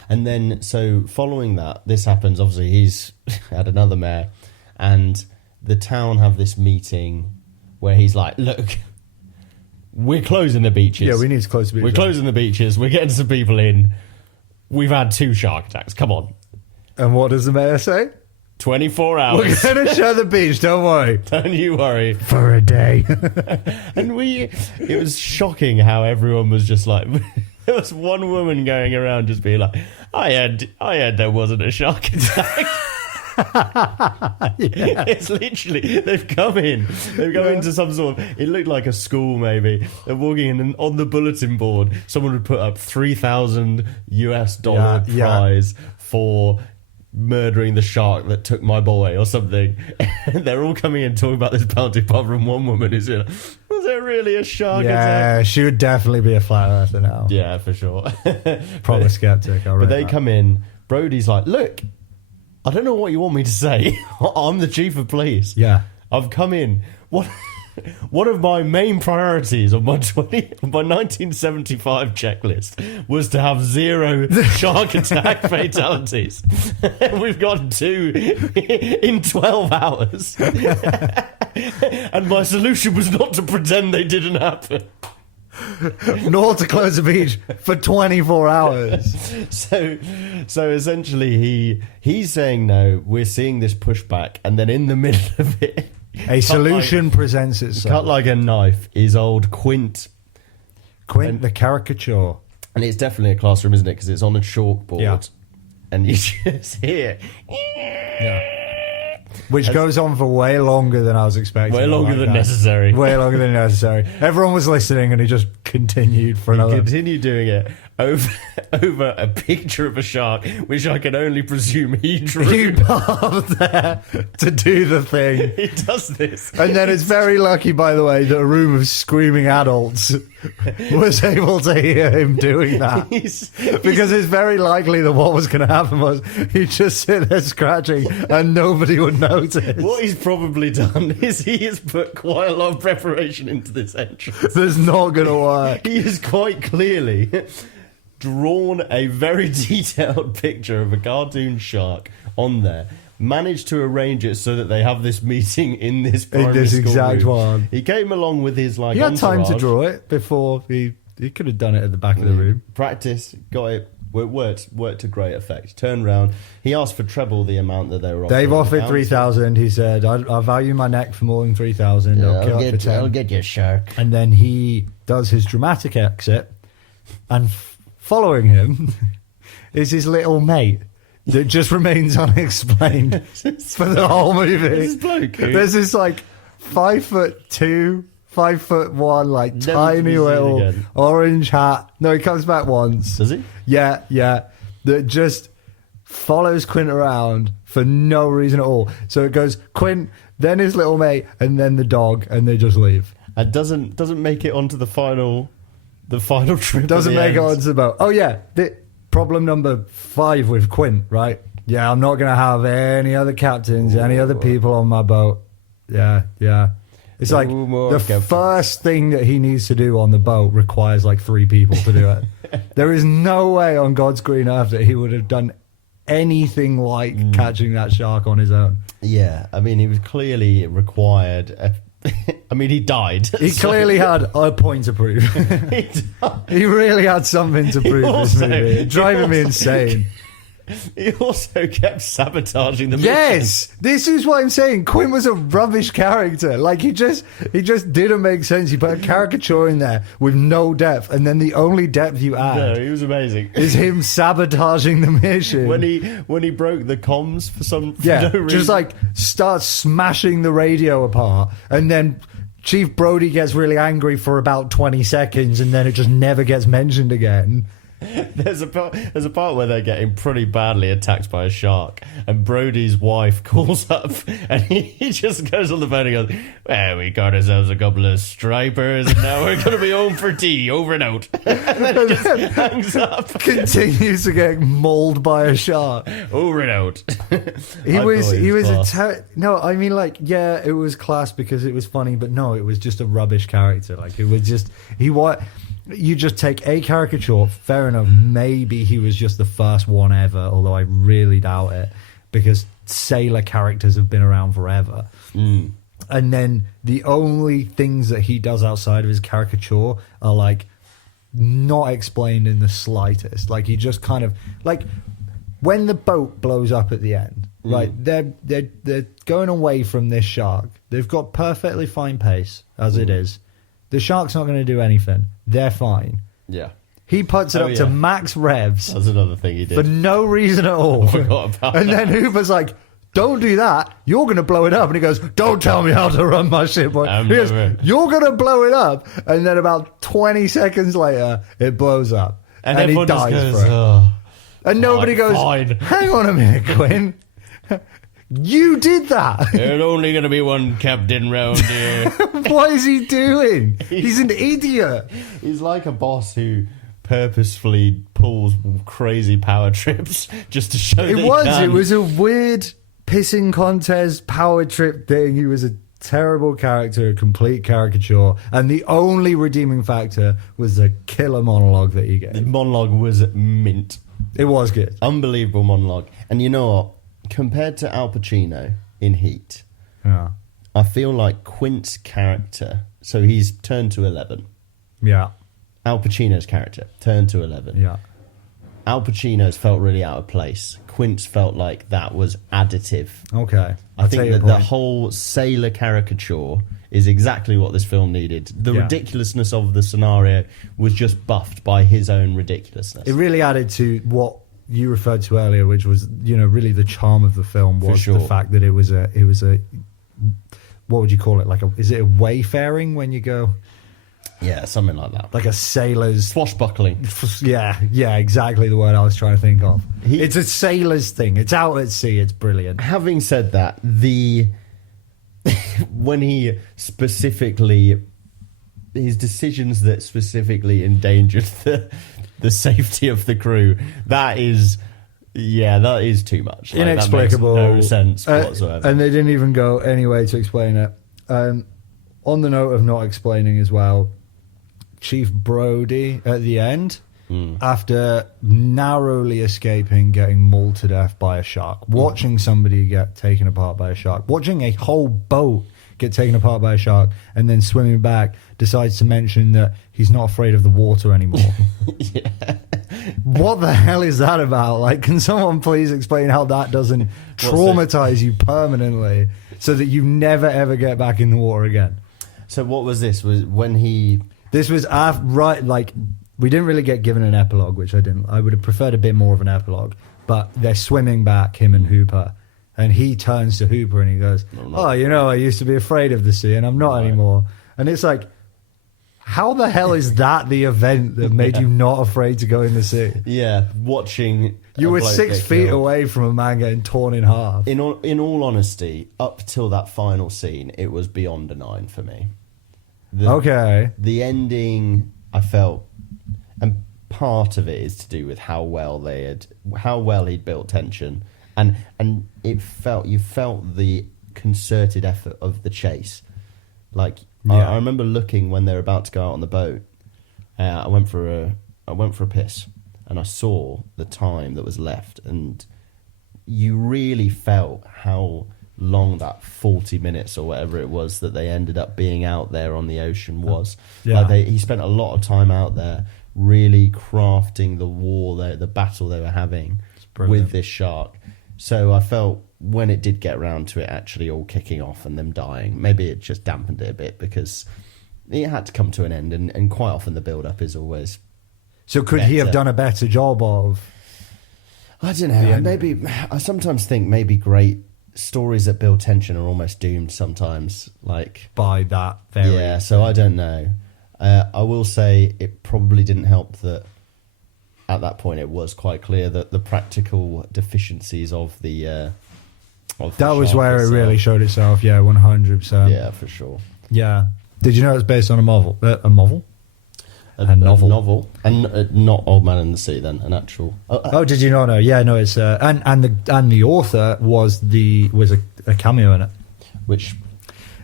then so following that, this happens. Obviously, he's had another mare, and the town have this meeting where he's like, look, we're closing the beaches. Yeah, we need to close the beaches. We're closing the beaches. We're getting some people in. We've had 2 shark attacks. Come on. And what does the mayor say? 24 hours. We're going to shut the beach. Don't worry. Don't you worry. For a day. And it was shocking how everyone was just like... There was one woman going around just being like, I heard there wasn't a shark attack. It's literally they've come into some sort of, it looked like a school maybe. They're walking in, and on the bulletin board someone would put up $3,000 prize for murdering the shark that took my boy or something. And they're all coming in talking about this bounty, apart from one woman who's like, was there really a shark attack? Yeah, she would definitely be a flat earther now. Yeah, for sure. Proper skeptic. But they come in, Brody's like, look, I don't know what you want me to say. I'm the chief of police. Yeah. I've come in. One of my main priorities on my 1975 checklist was to have 0 shark attack fatalities. We've got 2 in 12 hours. And my solution was not to pretend they didn't happen. nor to close the beach for 24 hours. So essentially, he's saying no. We're seeing this pushback, and then in the middle of it, A solution presents itself. cut like a knife is old Quint, the caricature. and it's definitely a classroom, isn't it? Because it's on a chalkboard, Yeah. and you just hear. Yeah. Which goes on for way longer than I was expecting. Way longer than necessary. Way longer than necessary. Everyone was listening and he just continued for He another... continued doing it over a picture of a shark, which I can only presume he drew. He popped there to do the thing. He does this. And then it's very lucky, by the way, that a room of screaming adults was able to hear him doing that. Because it's very likely that what was going to happen was he'd just sit there scratching and nobody would notice. What he's probably done is he has put quite a lot of preparation into this entrance. That's not going to work. He has quite clearly drawn a very detailed picture of a cartoon shark on there. Managed to arrange it so that they have this meeting in this primary school exact room. one. He came along with his He had time to entourage. draw it before he could have done it at the back of the room. Practice, got it. Worked to great effect. Turned round. He asked for treble the amount that they were offering. Dave offered 3,000. He said, I value my neck for more than 3,000. I'll get you, shark. And then he does his dramatic exit, and following him is his little mate that just remains unexplained for the whole movie. This bloke who- There's this like 5'2", 5'1", like Never to tiny be seen little again. orange hat. No, he comes back once. Does he? Yeah. That just follows Quint around for no reason at all. So it goes Quint, then his little mate, and then the dog, and they just leave. And doesn't make it onto the final trip. Doesn't at the make it end. onto the boat. Oh yeah, the problem number 5 with Quint, right? Yeah, I'm not gonna have any other captains, any other people on my boat. Yeah. It's like No more the captains. first thing that he needs to do on the boat requires like 3 people to do it. There is no way on God's green earth that he would have done anything like catching that shark on his own. Yeah, I mean, he was clearly required. I mean, he died. He clearly had a point to prove. He really had something to prove this also- movie. It's driving me insane. He also kept sabotaging the mission. Yes, this is what I'm saying. Quint was a rubbish character. Like he just didn't make sense. You put a caricature in there with no depth, and then the only depth you No, add he was amazing. is him sabotaging the mission. when he broke the comms for no reason. just like starts smashing the radio apart, and then Chief Brody gets really angry for about 20 seconds, and then it just never gets mentioned again. There's a part where they're getting pretty badly attacked by a shark, and Brody's wife calls up, and he just goes on the phone and goes, "Well, we got ourselves a couple of stripers, and now we're going to be home for tea. Over and out." And then he just hangs up. Continues to get mauled by a shark. Over and out. He was class. no, I mean, like, yeah, it was class because it was funny, but no, it was just a rubbish character. Like, it was just you just take a caricature, fair enough, maybe he was just the first one ever, although I really doubt it, because sailor characters have been around forever. And then the only things that he does outside of his caricature are like not explained in the slightest. Like, he just kind of, like, when the boat blows up at the end, right, they're going away from this shark. They've got perfectly fine pace as it is. The shark's not going to do anything. They're fine. Yeah. He puts it up to max revs That's another thing he did. for no reason at all. Forgot about And that. then Hoover's like, "Don't do that. You're going to blow it up." And he goes, "Don't tell me how to run my ship." He goes, "You're going to blow it up." And then about 20 seconds later, it blows up. And he everyone just dies goes, for it. "Oh, And nobody goes, fine." "Hang on a minute, Quinn. You did that." There's only going to be one captain round here. What is he doing? He's an idiot. He's like a boss who purposefully pulls crazy power trips just to show that he can. It was a weird pissing contest power trip thing. He was a terrible character, a complete caricature, and the only redeeming factor was the killer monologue that he The gave. monologue was mint. It was good. Unbelievable monologue. And you know what? Compared to Al Pacino in Heat, Yeah. I feel like Quint's character, so he's turned to 11. Yeah. Al Pacino's character turned to 11. Yeah. Al Pacino's felt really out of place. Quint's felt like that was additive. Okay. I think that the whole sailor caricature is exactly what this film needed. The ridiculousness of the scenario was just buffed by his own ridiculousness. It really added to what you referred to earlier, which was, really the charm of the film was the fact that it was a what would you call it? Is it a wayfaring when you go? Yeah, something like that. Like a sailor's... Swashbuckling. Yeah, exactly the word I was trying to think of. It's a sailor's thing. It's out at sea. It's brilliant. Having said that, when he specifically... His decisions that specifically endangered the safety of the crew, that is too much. Inexplicable. That makes no sense whatsoever. And they didn't even go any way to explain it. On the note of not explaining as well, Chief Brody at the end, after narrowly escaping getting mauled to death by a shark, watching somebody get taken apart by a shark, watching a whole boat get taken apart by a shark, and then swimming back, decides to mention that he's not afraid of the water anymore. What the hell is that about? Can someone please explain how that doesn't traumatize you permanently so that you never ever get back in the water again? So what was this? Was when he... This was we didn't really get given an epilogue, which I didn't. I would have preferred a bit more of an epilogue. But they're swimming back, him and Hooper, and he turns to Hooper and he goes, I used to be afraid of the sea and I'm not anymore. And it's like, how the hell is that the event that made you not afraid to go in the sea? Yeah, watching... You were 6 feet away from a man getting torn in half. In all honesty, up till that final scene, it was beyond a 9 for me. The ending, I felt, and part of it is to do with how well he'd built tension, and you felt the concerted effort of the chase. I remember looking when they were about to go out on the boat. I went for a piss, and I saw the time that was left, and you really felt how long that 40 minutes or whatever it was that they ended up being out there on the ocean was. He spent a lot of time out there really crafting the battle they were having with this shark. So I felt when it did get around to it actually all kicking off and them dying, maybe it just dampened it a bit because it had to come to an end, and quite often the build-up is always... So could he have done a better job of... I don't know. Maybe I sometimes think maybe great stories that build tension are almost doomed sometimes. By that very... Yeah, so I don't know. I will say it probably didn't help that at that point it was quite clear that the practical deficiencies of the... that was where it really showed itself, 100%. Yeah, for sure. Yeah. Did you know it's based on a novel? A novel. And not Old Man in the Sea, then, an actual... did you not know? Yeah, no, it's... and the author was a cameo in it. Which...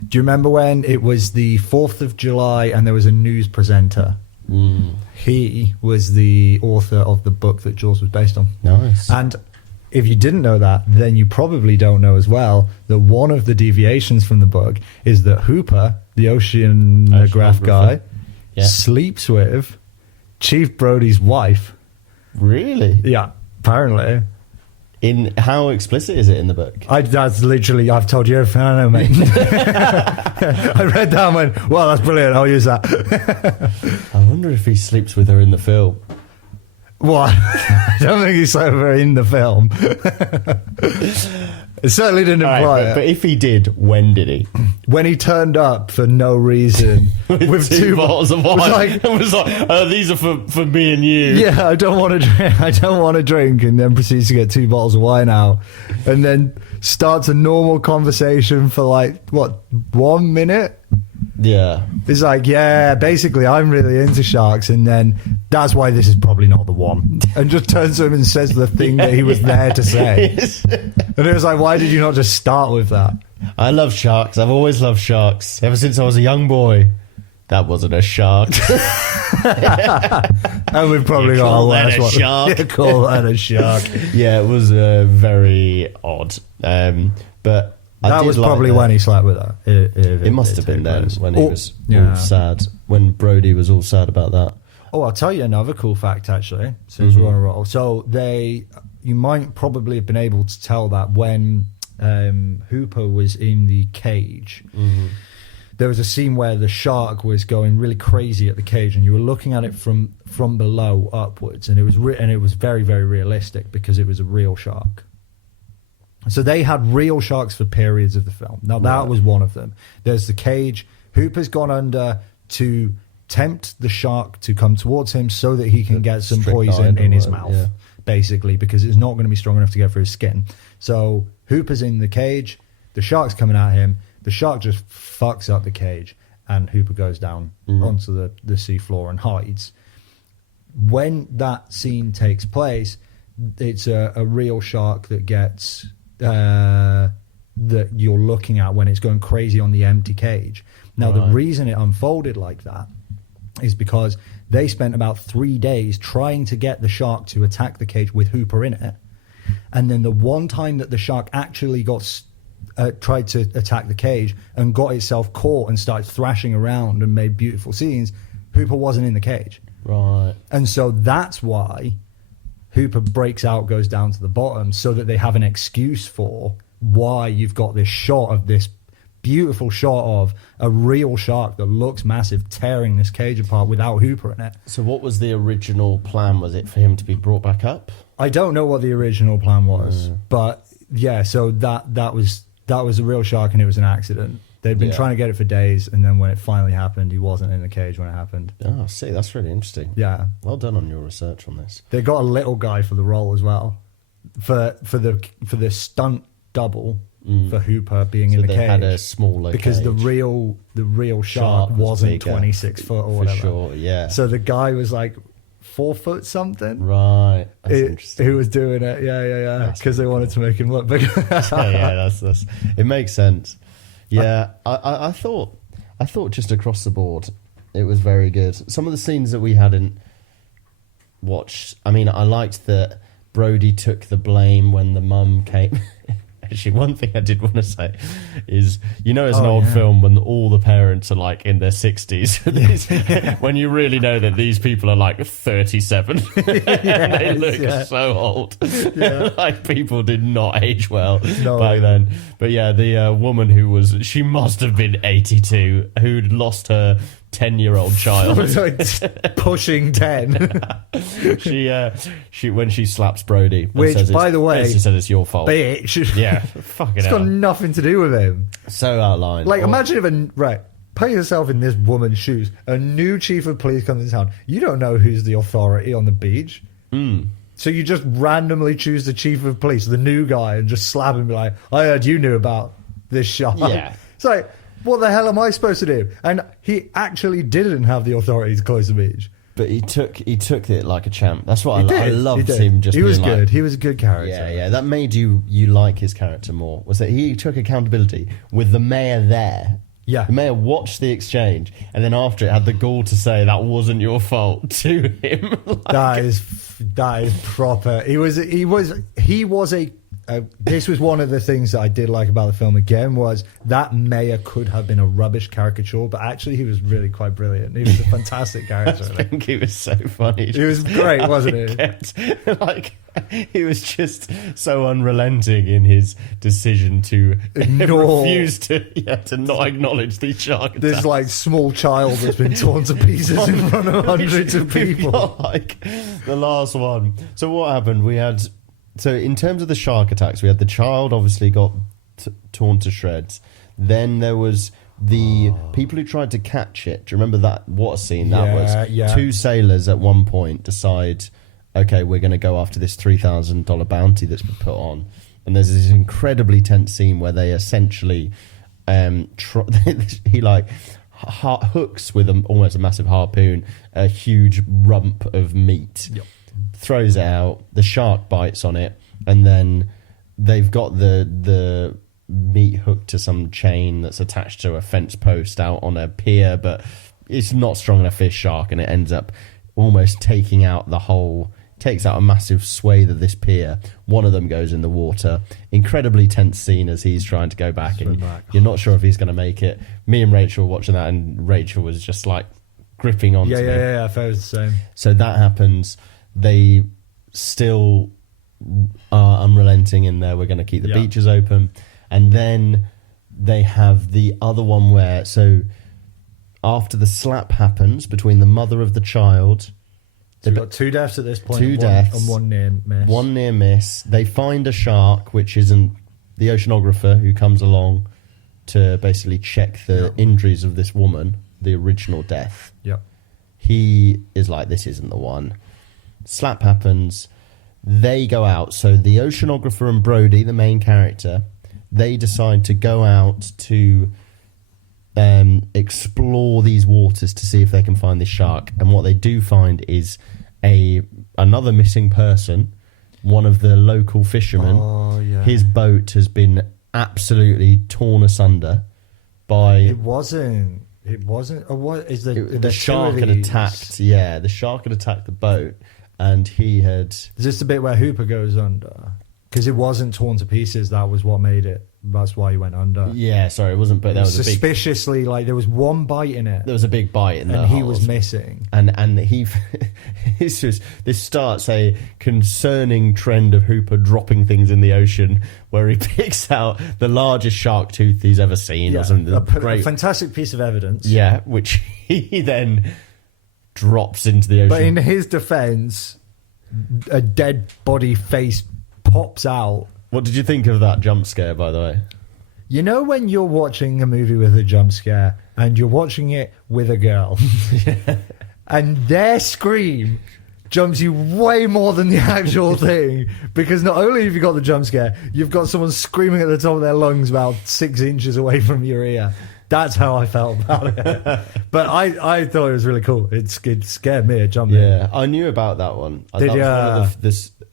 Do you remember when it was the 4th of July and there was a news presenter? He was the author of the book that Jaws was based on. Nice. And if you didn't know that, then you probably don't know as well that one of the deviations from the book is that Hooper, the oceanograph guy, sleeps with Chief Brody's wife. Really? Yeah, apparently. In how explicit is it in the book? That's literally, I've told you everything I know, mate. I read that and went, well, that's brilliant, I'll use that. I wonder if he sleeps with her in the film. What? I don't think he slept with her in the film. It certainly didn't imply it. But if he did, when did he? When he turned up for no reason with two bottles of wine. It was like, these are for me and you. Yeah, I don't want to drink. I don't want to drink, and then proceeds to get 2 bottles of wine out, and then starts a normal conversation for 1 minute. Yeah. It's basically I'm really into sharks, and then that's why this is probably not the one. And just turns to him and says the thing that he was there to say. And it was like, why did you not just start with that? I love sharks. I've always loved sharks. Ever since I was a young boy. That wasn't a shark. And we've probably got a last one. Shark. You call that a shark. Yeah, it was very odd. But that was probably when he slept with her. It must have been then when he was all sad. When Brody was all sad about that. I'll tell you another cool fact, actually, since we're on a roll. So you might probably have been able to tell that when Hooper was in the cage, there was a scene where the shark was going really crazy at the cage, and you were looking at it from below upwards, and it was very, very realistic because it was a real shark. So they had real sharks for periods of the film. Now that was one of them. There's the cage. Hooper's gone under to tempt the shark to come towards him so that he can get some poison in his mouth, basically, because it's not going to be strong enough to get through his skin. So Hooper's in the cage. The shark's coming at him. The shark just fucks up the cage, and Hooper goes down onto the seafloor and hides. When that scene takes place, it's a real shark that gets that you're looking at when it's going crazy on the empty cage. Now, the reason it unfolded like that is because they spent about 3 days trying to get the shark to attack the cage with Hooper in it. And then the one time that the shark actually tried to attack the cage and got itself caught and started thrashing around and made beautiful scenes, Hooper wasn't in the cage. Right. And so that's why Hooper breaks out, goes down to the bottom, so that they have an excuse for why you've got this shot of this beautiful shot of a real shark that looks massive tearing this cage apart without Hooper in it. So what was the original plan? Was it for him to be brought back up? I don't know what the original plan was, but yeah, so that was a real shark, and it was an accident. They'd been trying to get it for days, and then when it finally happened, he wasn't in the cage when it happened. Oh, see, that's really interesting. Yeah. Well done on your research on this. They got a little guy for the role as well, for the stunt double for Hooper being in the cage. They had a smaller because cage. the real shark wasn't bigger, 26 foot or whatever. For sure, yeah. So the guy was like 4 foot something. Right, that's interesting. Who was doing it? Yeah. Because they wanted to make him look bigger. that's it makes sense. Yeah, I thought just across the board it was very good. Some of the scenes that we hadn't watched, I mean, I liked that Brody took the blame when the mum came. Actually, one thing I did want to say is, it's an old film when all the parents are like in their 60s. When you really know that these people are like 37 and they look so old. Yeah. Like, people did not age well back then. But yeah, the woman she must have been 82, who'd lost her 10-year-old child. Pushing 10. She when she slaps Brody, which, by the way, she said it's your fault. Bitch. Yeah, fucking it's hell. got nothing to do with him. So outlined. Like, imagine if put yourself in this woman's shoes. A new chief of police comes in town. You don't know who's the authority on the beach. So you just randomly choose the chief of police, the new guy, and just slap him and be like, I heard you knew about this shot. Yeah. It's like, what the hell am I supposed to do? And he actually didn't have the authority to close the beach. But he took it like a champ. That's what I loved did. him. Just he was being good. Like, he was a good character. Yeah. That made you like his character more. Was that he took accountability with the mayor there. Yeah. The mayor watched the exchange, and then after it had the gall to say that wasn't your fault to him. That is proper. He was a. This was one of the things that I did like about the film again, was that mayor could have been a rubbish caricature, but actually he was really quite brilliant. He was a fantastic character. I think he was so funny. He was great, wasn't he? He was just so unrelenting in his decision to refuse to not acknowledge the shark attack. This like small child that's been torn to pieces in front of hundreds of people. Like the last one. So what happened? We had. So in terms of the shark attacks, we had the child obviously got torn to shreds. Then there was the people who tried to catch it. Do you remember that? What a scene that was. Yeah. 2 sailors at one point decide, okay, we're going to go after this $3,000 bounty that's been put on. And there's this incredibly tense scene where they essentially, he like hooks with almost a massive harpoon a huge rump of meat. Yep. Throws it out, the shark bites on it, and then they've got the meat hooked to some chain that's attached to a fence post out on a pier, but it's not strong enough for a shark, and it ends up almost takes out a massive swathe of this pier. One of them goes in the water. Incredibly tense scene as he's trying to go back, and you're not sure if he's going to make it. Me and Rachel were watching that, and Rachel was just like gripping onto me. Yeah, I thought it was the same. So that happens. They still are unrelenting in there. We're going to keep the beaches open. And then they have the other one where, so after the slap happens between the mother of the child... So we've got 2 deaths at this point. 2 deaths. And 1 near miss. 1 near miss. They find a shark, which isn't the oceanographer who comes along to basically check the injuries of this woman, the original death. Yeah. He is like, this isn't the one. Slap happens. They go out. So the oceanographer and Brody, the main character, they decide to go out to explore these waters to see if they can find this shark. And what they do find is another missing person, one of the local fishermen. Oh, yeah. His boat has been absolutely torn asunder by... It wasn't. Or what is the shark had attacked. Yeah, the shark had attacked the boat, and he had... Is this the bit where Hooper goes under? Because it wasn't torn to pieces. That was what made it. That's why he went under. Yeah, sorry, it wasn't. But there was suspiciously, like, there was one bite in it. There was a big bite in there, and he was missing. And he, this starts a concerning trend of Hooper dropping things in the ocean, where he picks out the largest shark tooth he's ever seen, or something. A fantastic piece of evidence. Yeah, which he then drops into the ocean. But in his defence, a dead body face pops out. What did you think of that jump scare, by the way? You know when you're watching a movie with a jump scare and you're watching it with a girl and their scream jumps you way more than the actual thing, because not only have you got the jump scare, you've got someone screaming at the top of their lungs about 6 inches away from your ear. That's how I felt about it. But I thought it was really cool. It scared me. It jumped me. Yeah, I knew about that one. Did you? One of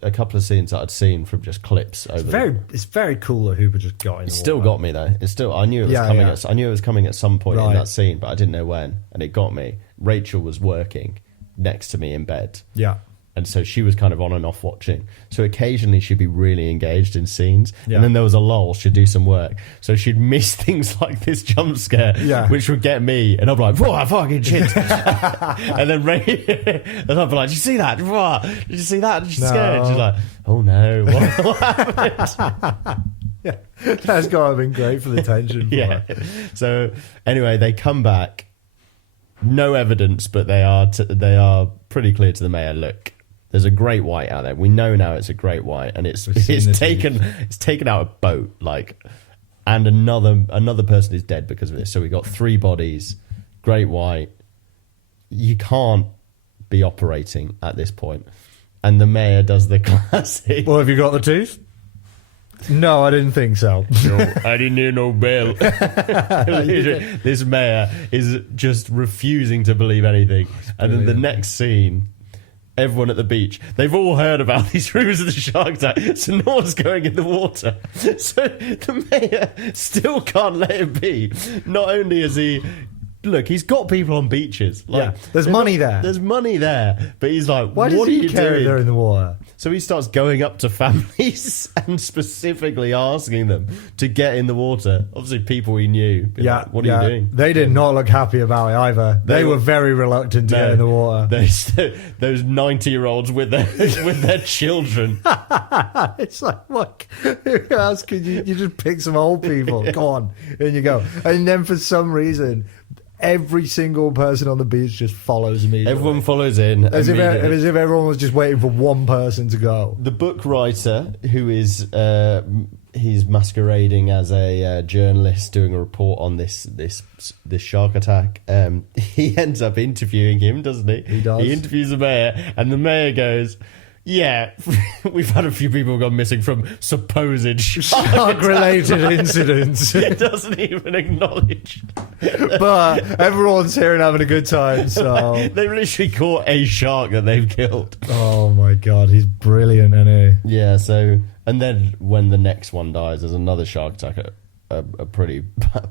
a couple of scenes that I'd seen from just clips over. It's very cool that Hooper just got in. It still got me though. I knew it was coming. I knew it was coming at some point in that scene, but I didn't know when, and it got me. Rachel was working next to me in bed. Yeah. And so she was kind of on and off watching. So occasionally she'd be really engaged in scenes. Yeah. And then there was a lull, she'd do some work. So she'd miss things like this jump scare, which would get me. And I'd be like, whoa, fucking shit. And then I'd be like, did you see that? Whoa, did you see that? She's scared. And she's like, oh no, what happened? Yeah, that's got to have been great for the tension. Yeah. So anyway, they come back. No evidence, but they are pretty clear to the mayor. Look, there's a great white out there. We know now it's a great white, and it's taken out a boat, like, and another person is dead because of this. So we got 3 bodies, great white. You can't be operating at this point, and the mayor does the classic. Well, have you got the tooth? No, I didn't think so. No, I didn't hear no bell. This mayor is just refusing to believe anything. And then the next scene, everyone at the beach, they've all heard about these rumours of the shark attack, so no one's going in the water. So the mayor still can't let it be. Not only is he... Look, he's got people on beaches. Like, there's money there. There's money there. But he's like, why does he care if they're in the water? So he starts going up to families and specifically asking them to get in the water. Obviously, people he knew. Like, what are you doing? They did not look happy about it either. They were very reluctant to get in the water. Those 90-year-olds with their children. It's like, what? Who else could you just pick some old people? Go on. In you go. And then for some reason... every single person on the beach just follows me. Everyone follows in. As if everyone was just waiting for one person to go. The book writer, who is he's masquerading as a journalist doing a report on this shark attack, he ends up interviewing him, doesn't he? He does. He interviews the mayor, and the mayor goes... Yeah, we've had a few people gone missing from supposed shark-related incidents. It doesn't even acknowledge. But everyone's here and having a good time, so... They've literally caught a shark that they've killed. Oh my god, he's brilliant, isn't he? Yeah, so... And then when the next one dies, there's another shark attack, a pretty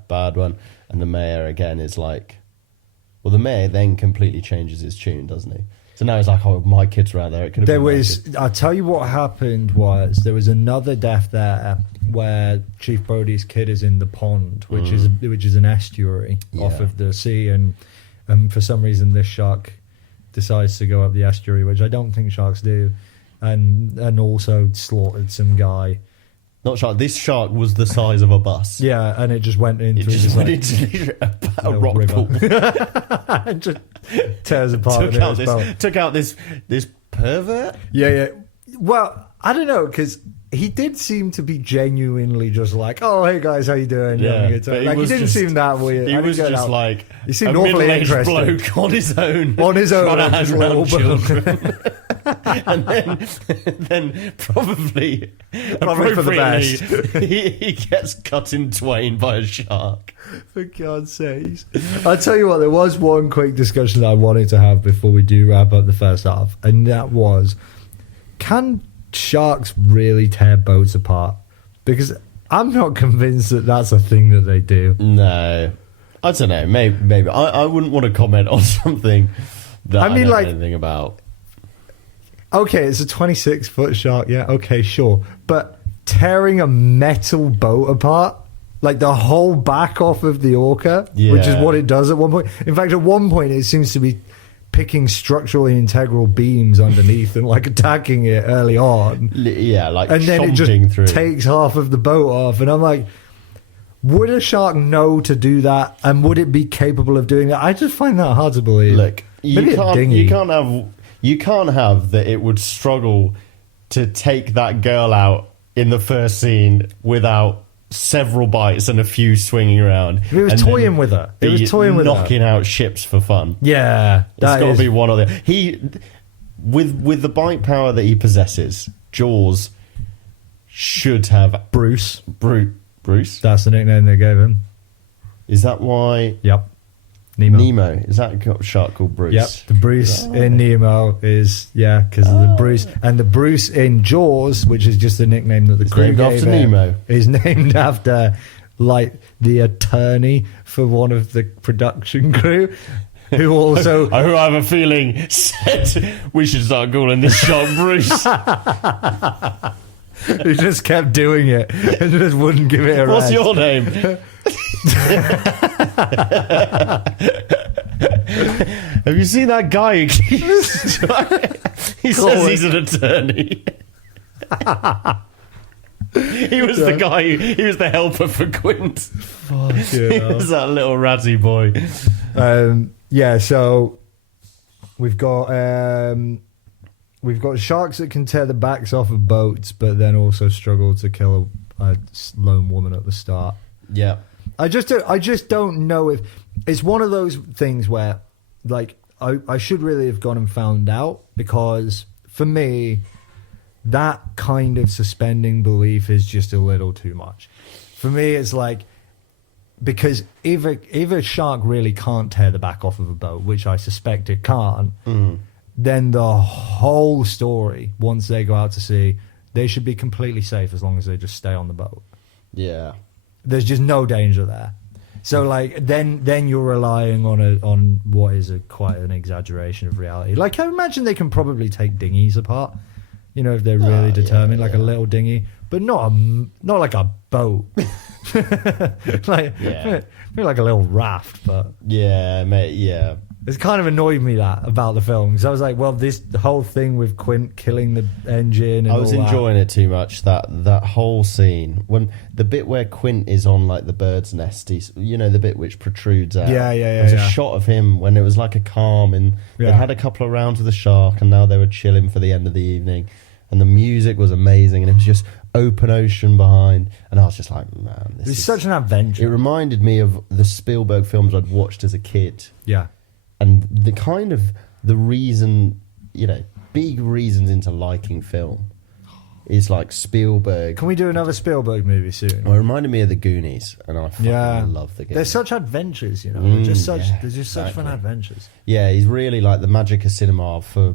bad one. And the mayor, again, is like... Well, the mayor then completely changes his tune, doesn't he? So now it's like, oh, my kids were out there. It could have been I'll tell you what happened was there was another death there where Chief Brody's kid is in the pond, which is an estuary off of the sea, and and for some reason this shark decides to go up the estuary, which I don't think sharks do, and also slaughtered some guy. Not shark. This shark was the size of a bus. Yeah, and it just went in. It through just this, went like, into a rock river. pool. And just tears apart. Took out this pervert. Yeah. Well, I don't know, because he did seem to be genuinely just like, oh, hey guys, how you doing? Yeah, Like, but he didn't seem that weird. He was just like he seemed a awfully middle-aged interested. bloke on his own, On his own, trying to on his hang little around boat. children. And then probably for the best. he gets cut in twain by a shark. For God's sakes. I'll tell you what, there was one quick discussion that I wanted to have before we do wrap up the first half, and that was, can sharks really tear boats apart? Because I'm not convinced that that's a thing that they do. No, I don't know. Maybe. I wouldn't want to comment on something that I don't know anything about. Okay, it's a 26-foot shark. Yeah, okay, sure. But tearing a metal boat apart, like the whole back off of the orca, which is what it does at one point. In fact, at one point, it seems to be picking structurally integral beams underneath and like attacking it early on. Yeah, like and then it just through. Takes half of the boat off. And I'm like, would a shark know to do that? And would it be capable of doing that? I just find that hard to believe. Look, Maybe you can't have that it would struggle to take that girl out in the first scene without several bites and a few swinging around. It was toying with her. It was toying with her. Knocking out ships for fun. Yeah. It's got to be one of the... With the bite power that he possesses, Jaws should have... Bruce. Bruce? That's the nickname they gave him. Is that why... Yep. Nemo. Is that a shark called Bruce? Yep. The Bruce in Nemo is, because of the Bruce. And the Bruce in Jaws, which is just the nickname that the crew gave him, Nemo. is named after, like, the attorney for one of the production crew, who also... who I have a feeling said we should start calling this shark Bruce. Who just kept doing it and just wouldn't give it a rest. What's your name? Have you seen that guy? He says he's an attorney. He was the guy. He was the helper for Quint. He was that little ratty boy. So we've got sharks that can tear the backs off of boats, but then also struggle to kill a lone woman at the start. Yeah. I just don't know if it's one of those things where, like, I should really have gone and found out, because for me, that kind of suspending belief is just a little too much. For me, it's like, because if a shark really can't tear the back off of a boat, which I suspect it can't, then the whole story, once they go out to sea, they should be completely safe as long as they just stay on the boat. Yeah. There's just no danger there. So, like, then you're relying on what is quite an exaggeration of reality. Like, I imagine they can probably take dinghies apart, if they're really determined, like a little dinghy, but not like a boat. Like a little raft, but yeah, mate, yeah. It's kind of annoyed me about the film, because I was like, well, the whole thing with Quint killing the engine and I was all enjoying it too much, that whole scene. When the bit where Quint is on, like, the bird's nest, the bit which protrudes out. Yeah. There's a shot of him when it was like a calm, and they had a couple of rounds with the shark, and now they were chilling for the end of the evening. And the music was amazing, and it was just open ocean behind. And I was just like, man, It was such an adventure. It reminded me of the Spielberg films I'd watched as a kid. Yeah. And the reason, big reasons into liking film is like Spielberg. Can we do another Spielberg movie soon? Well, it reminded me of the Goonies, and I fucking love the Goonies. They're such adventures, they're just such fun adventures. Yeah, he's really like the magic of cinema for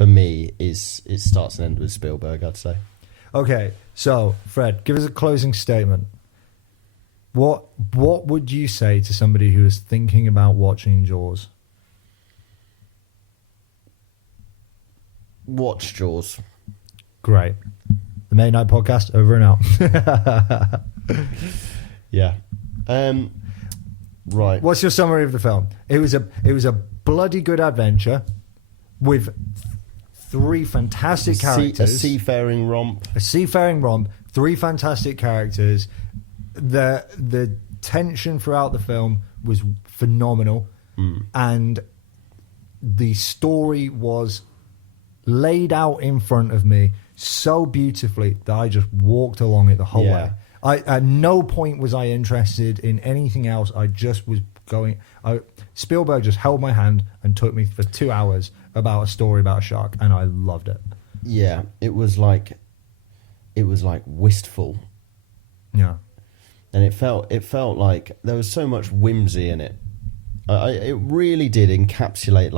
me is it starts and ends with Spielberg, I'd say. Okay, so Fred, give us a closing statement. What would you say to somebody who is thinking about watching Jaws? Watch Jaws. Great. The Mate Night Podcast, over and out. Yeah. Right. What's your summary of the film? It was a bloody good adventure with three fantastic characters. A seafaring romp. A seafaring romp. Three fantastic characters. The tension throughout the film was phenomenal, and the story was laid out in front of me so beautifully that I just walked along it the whole way. At no point was I interested in anything else. I just was going. Spielberg just held my hand and took me for 2 hours about a story about a shark, and I loved it. Yeah, it was like wistful. Yeah, and it felt like there was so much whimsy in it. It really did encapsulate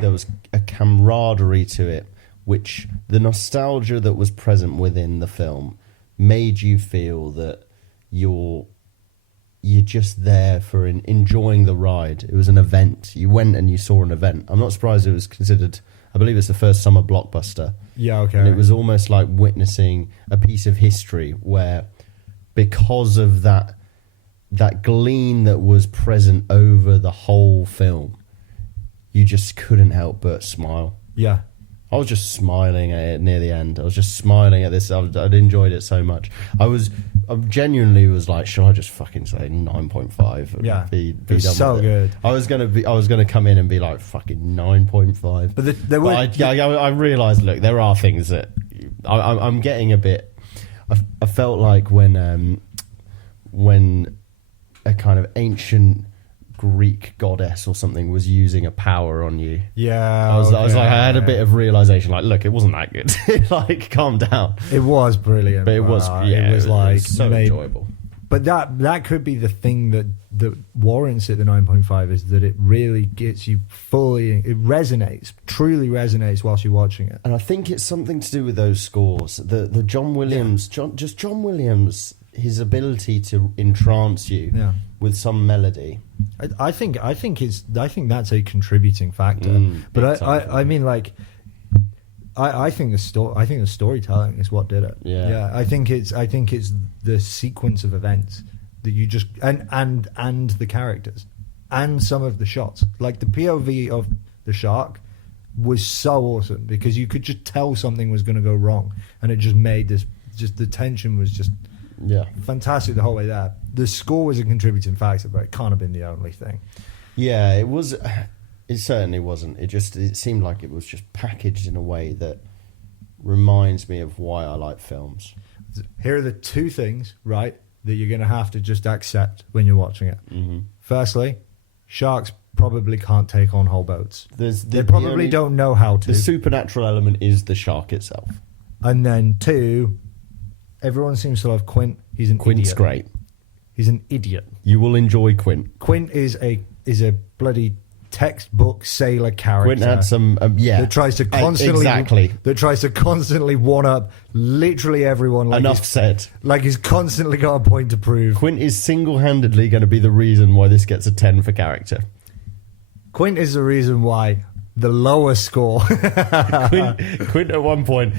there was a camaraderie to it, which the nostalgia that was present within the film made you feel that you're just there for enjoying the ride. It was an event. You went and you saw an event. I'm not surprised it was considered, I believe it's the first summer blockbuster. Yeah, okay. And it was almost like witnessing a piece of history where, because of that gleam that was present over the whole film, you just couldn't help but smile. Yeah. I was just smiling at it near the end. I was just smiling at this. I'd enjoyed it so much. I genuinely was like, should I just fucking say 9.5? And Yeah, be it was done so with it? good. I was gonna come in and be like fucking 9.5. But I realised, look, there are things that I'm getting a bit. I felt like when a kind of ancient Greek goddess or something was using a power on you. Yeah, I was like, I had a bit of realization. Like, look, it wasn't that good. Like, calm down. It was brilliant, but it was it was so enjoyable. But that could be the thing that warrants it the 9.5, is that it really gets you fully. It resonates, truly resonates whilst you're watching it. And I think it's something to do with those scores. The John Williams, John Williams, his ability to entrance you with some melody. I think that's a contributing factor. But I mean, like, I think the storytelling is what did it. Yeah. I think it's the sequence of events that you just and the characters and some of the shots, like the POV of the shark was so awesome because you could just tell something was going to go wrong, and it just made this. Just the tension was just fantastic the whole way there. The score was a contributing factor, but it can't have been the only thing. Yeah, it was. It certainly wasn't. It seemed like it was just packaged in a way that reminds me of why I like films. Here are the two things, right, that you're going to have to just accept when you're watching it. Mm-hmm. Firstly, sharks probably can't take on whole boats. They probably don't know how to. The supernatural element is the shark itself. And then two, everyone seems to love Quint. He's an Quint's idiot. great. He's an idiot. You will enjoy Quint. Quint is a bloody textbook sailor character. Quint had some that tries to constantly one up literally everyone. Like enough said. Like he's constantly got a point to prove. Quint is single-handedly going to be the reason why this gets a 10 for character. Quint is the reason why the lower score. Quint at one point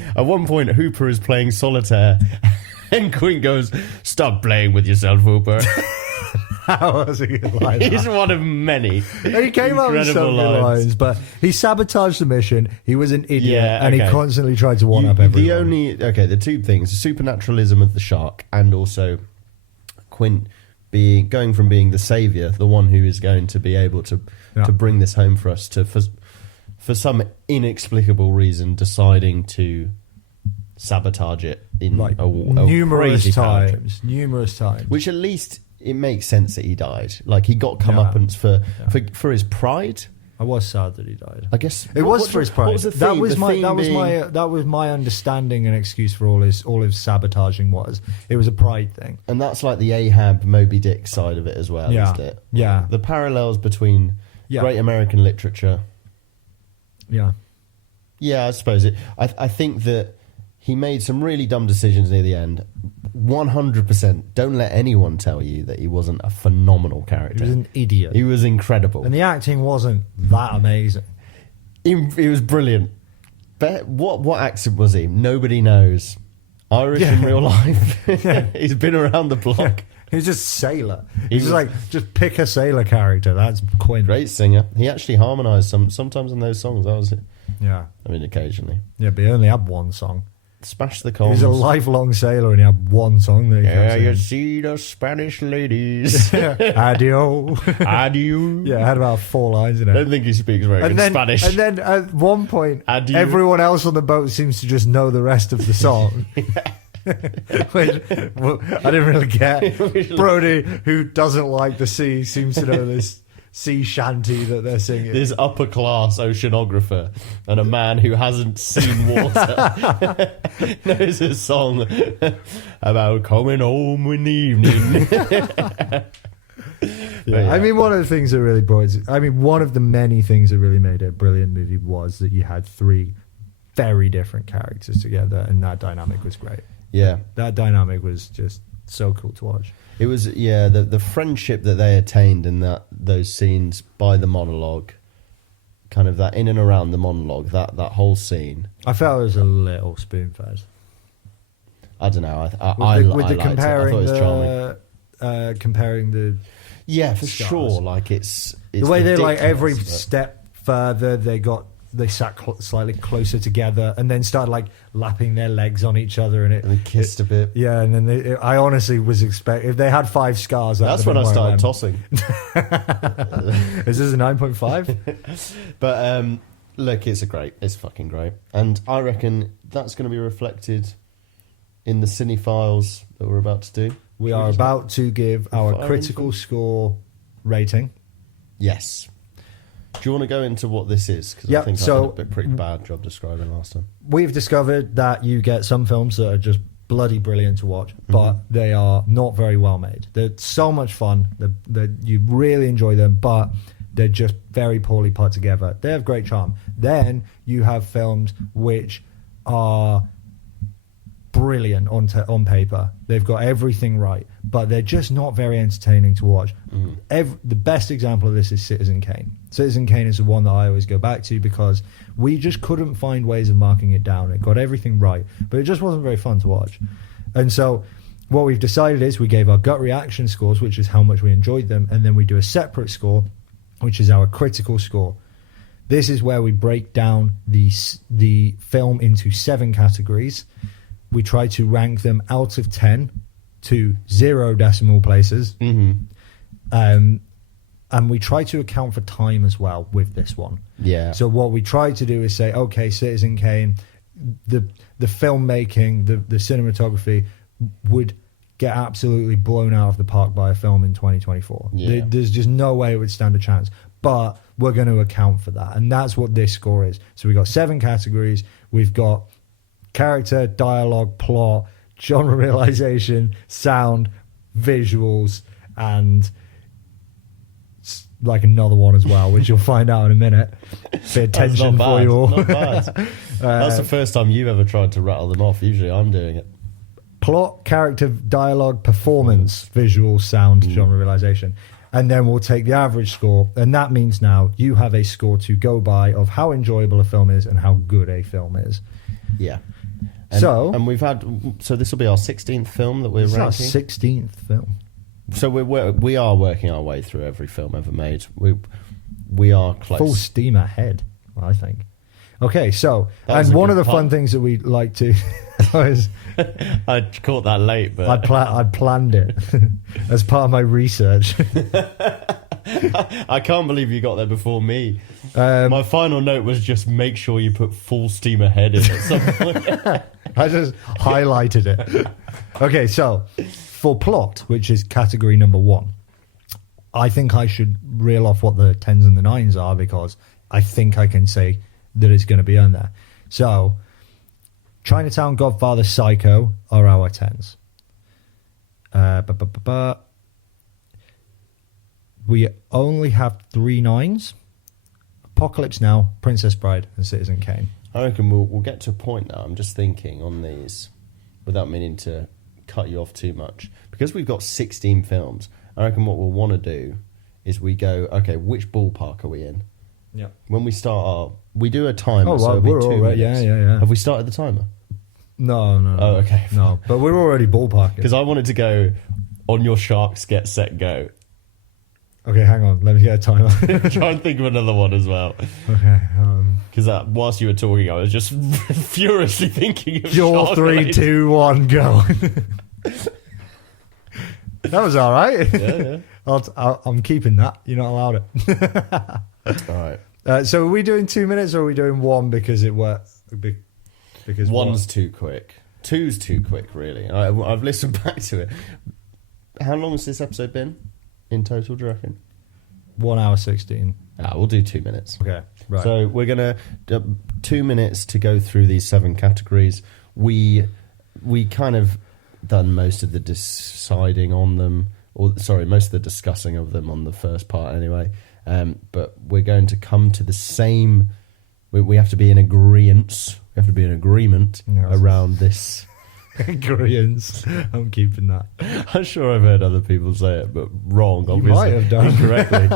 Hooper is playing solitaire and Quint goes, "Stop playing with yourself, Hooper." How was he like that? He's one of many. He came up with so many lines, but he sabotaged the mission. He was an idiot, and he constantly tried to one up everyone. The two things: the supernaturalism of the shark, and also Quint going from being the savior, the one who is going to be able to bring this home for us, to for some inexplicable reason deciding to sabotage it in numerous times, which at least. It makes sense that he died. Like, he got comeuppance for his pride. I was sad that he died. I guess it was for his pride. What was the theme? That was my understanding and excuse for all his sabotaging was. It was a pride thing. And that's like the Ahab Moby Dick side of it as well, isn't it? Yeah. The parallels between great American literature. Yeah. Yeah, I suppose it. I think that he made some really dumb decisions near the end. 100%. Don't let anyone tell you that he wasn't a phenomenal character. He was an idiot. He was incredible. And the acting wasn't that amazing. He was brilliant. But what accent was he? Nobody knows. Irish in real life. He's been around the block. He's just sailor. He's just like, just pick a sailor character. That's Quinn. Great singer. He actually harmonised sometimes in those songs. That was it. Yeah. I mean, occasionally. Yeah, but he only had one song. Smash the He Comms. was a lifelong sailor and he had one song that he kept Yeah, singing. you see the Spanish ladies. Adio. Adieu. Yeah, it had about 4 lines in I it. don't think he speaks very good Spanish. And then at one point, Adieu. everyone else on the boat seems to just know the rest of the song. Which, well, I didn't really get. Brody, who doesn't like the sea, seems to know this sea shanty that they're singing. This upper class oceanographer and a man who hasn't seen water knows a song about coming home in the evening. Yeah. I mean, one of the things that really brought it, I mean, one of the many things that really made it a brilliant movie was that you had 3 very different characters together, and that dynamic was great. Yeah. That dynamic was just so cool to watch. It was, yeah, the friendship that they attained in those scenes by the monologue, kind of that in and around the monologue, that whole scene. I felt it was a little spoon-fed. I don't know. I With the liked it. I thought it was charming. comparing the Yeah, for stars. sure. Like it's the way they like every ridiculous, but- step further, they sat slightly closer together and then started like lapping their legs on each other, and and they kissed a bit. Yeah, and then I honestly was expect if they had 5 scars. That's when I started tossing. Is this a 9.5? But look, it's fucking great, and I reckon that's going to be reflected in the cine-files that we're about to do. We Should are just- about to give our fire critical into- score rating. Yes. Do you want to go into what this is? Because Yep, I think so- I did a pretty bad job describing last time. We've discovered that you get some films that are just bloody brilliant to watch, but they are not very well made. They're so much fun. You really enjoy them, but they're just very poorly put together. They have great charm. Then you have films which are brilliant on paper. They've got everything right, but they're just not very entertaining to watch. The best example of this is Citizen Kane. Citizen Kane is the one that I always go back to because we just couldn't find ways of marking it down. It got everything right, but it just wasn't very fun to watch. And so what we've decided is we gave our gut reaction scores, which is how much we enjoyed them, and then we do a separate score, which is our critical score. This is where we break down the film into 7 categories. We try to rank them out of 10 to 0 decimal places. And we try to account for time as well with this one. Yeah. So what we try to do is say, okay, Citizen Kane, the filmmaking, the cinematography would get absolutely blown out of the park by a film in 2024. Yeah. There's just no way it would stand a chance. But we're going to account for that. And that's what this score is. So we've got 7 categories. We've got character, dialogue, plot, genre realization, sound, visuals, and like another one as well, which you'll find out in a minute. Bit of tension for you all. Not bad. That's the first time you've ever tried to rattle them off. Usually I'm doing it. Plot, character, dialogue, performance, visual, sound, genre realization. And then we'll take the average score. And that means now you have a score to go by of how enjoyable a film is and how good a film is. Yeah. And we've had, so this will be our 16th film that we're This is our ranking. 16th film. So we are working our way through every film ever made. We are close. Full steam ahead, I think. Okay, so, That was and a one of good the fun pun. things that we like to is I caught that late, but I planned it as part of my research. I can't believe you got there before me. My final note was just make sure you put full steam ahead in at some point. I just highlighted it. Okay, so for plot, which is category number 1, I think I should reel off what the 10s and the 9s are because I think I can say that it's going to be on there. So Chinatown, Godfather, Psycho are our 10s. We only have 3 9s. Apocalypse Now, Princess Bride, and Citizen Kane. I reckon we'll get to a point now. I'm just thinking on these, without meaning to cut you off too much, because we've got 16 films. I reckon what we'll want to do is we go, okay, which ballpark are we in? Yeah. When we start we do a timer. Oh, so well, it'll be we're 2 already, minutes. yeah. Have we started the timer? No. Oh, okay. No, but we're already ballparking. Because I wanted to go on your sharks, get set, go. Okay, hang on. Let me get a timer. Try and think of another one as well. Okay. Because whilst you were talking, I was just furiously thinking of Jaw shark 3, related- 2, 1, go. That was all right. Yeah. I'm keeping that. You're not allowed it. All right. So are we doing 2 minutes or are we doing one because it worked? Because One's too quick. Two's too quick, really. I've listened back to it. How long has this episode been in total, do you reckon? 1 hour 16. We'll do 2 minutes. Okay, right. So we're going to... 2 minutes to go through these 7 categories. We kind of done most of the deciding on them, most of the discussing of them on the first part anyway. But we're going to come to the same... We have to be in agreement. We have to be in agreement around this. Agreeance. I'm keeping that. I'm sure I've heard other people say it, but wrong, obviously. You might have done. Incorrectly.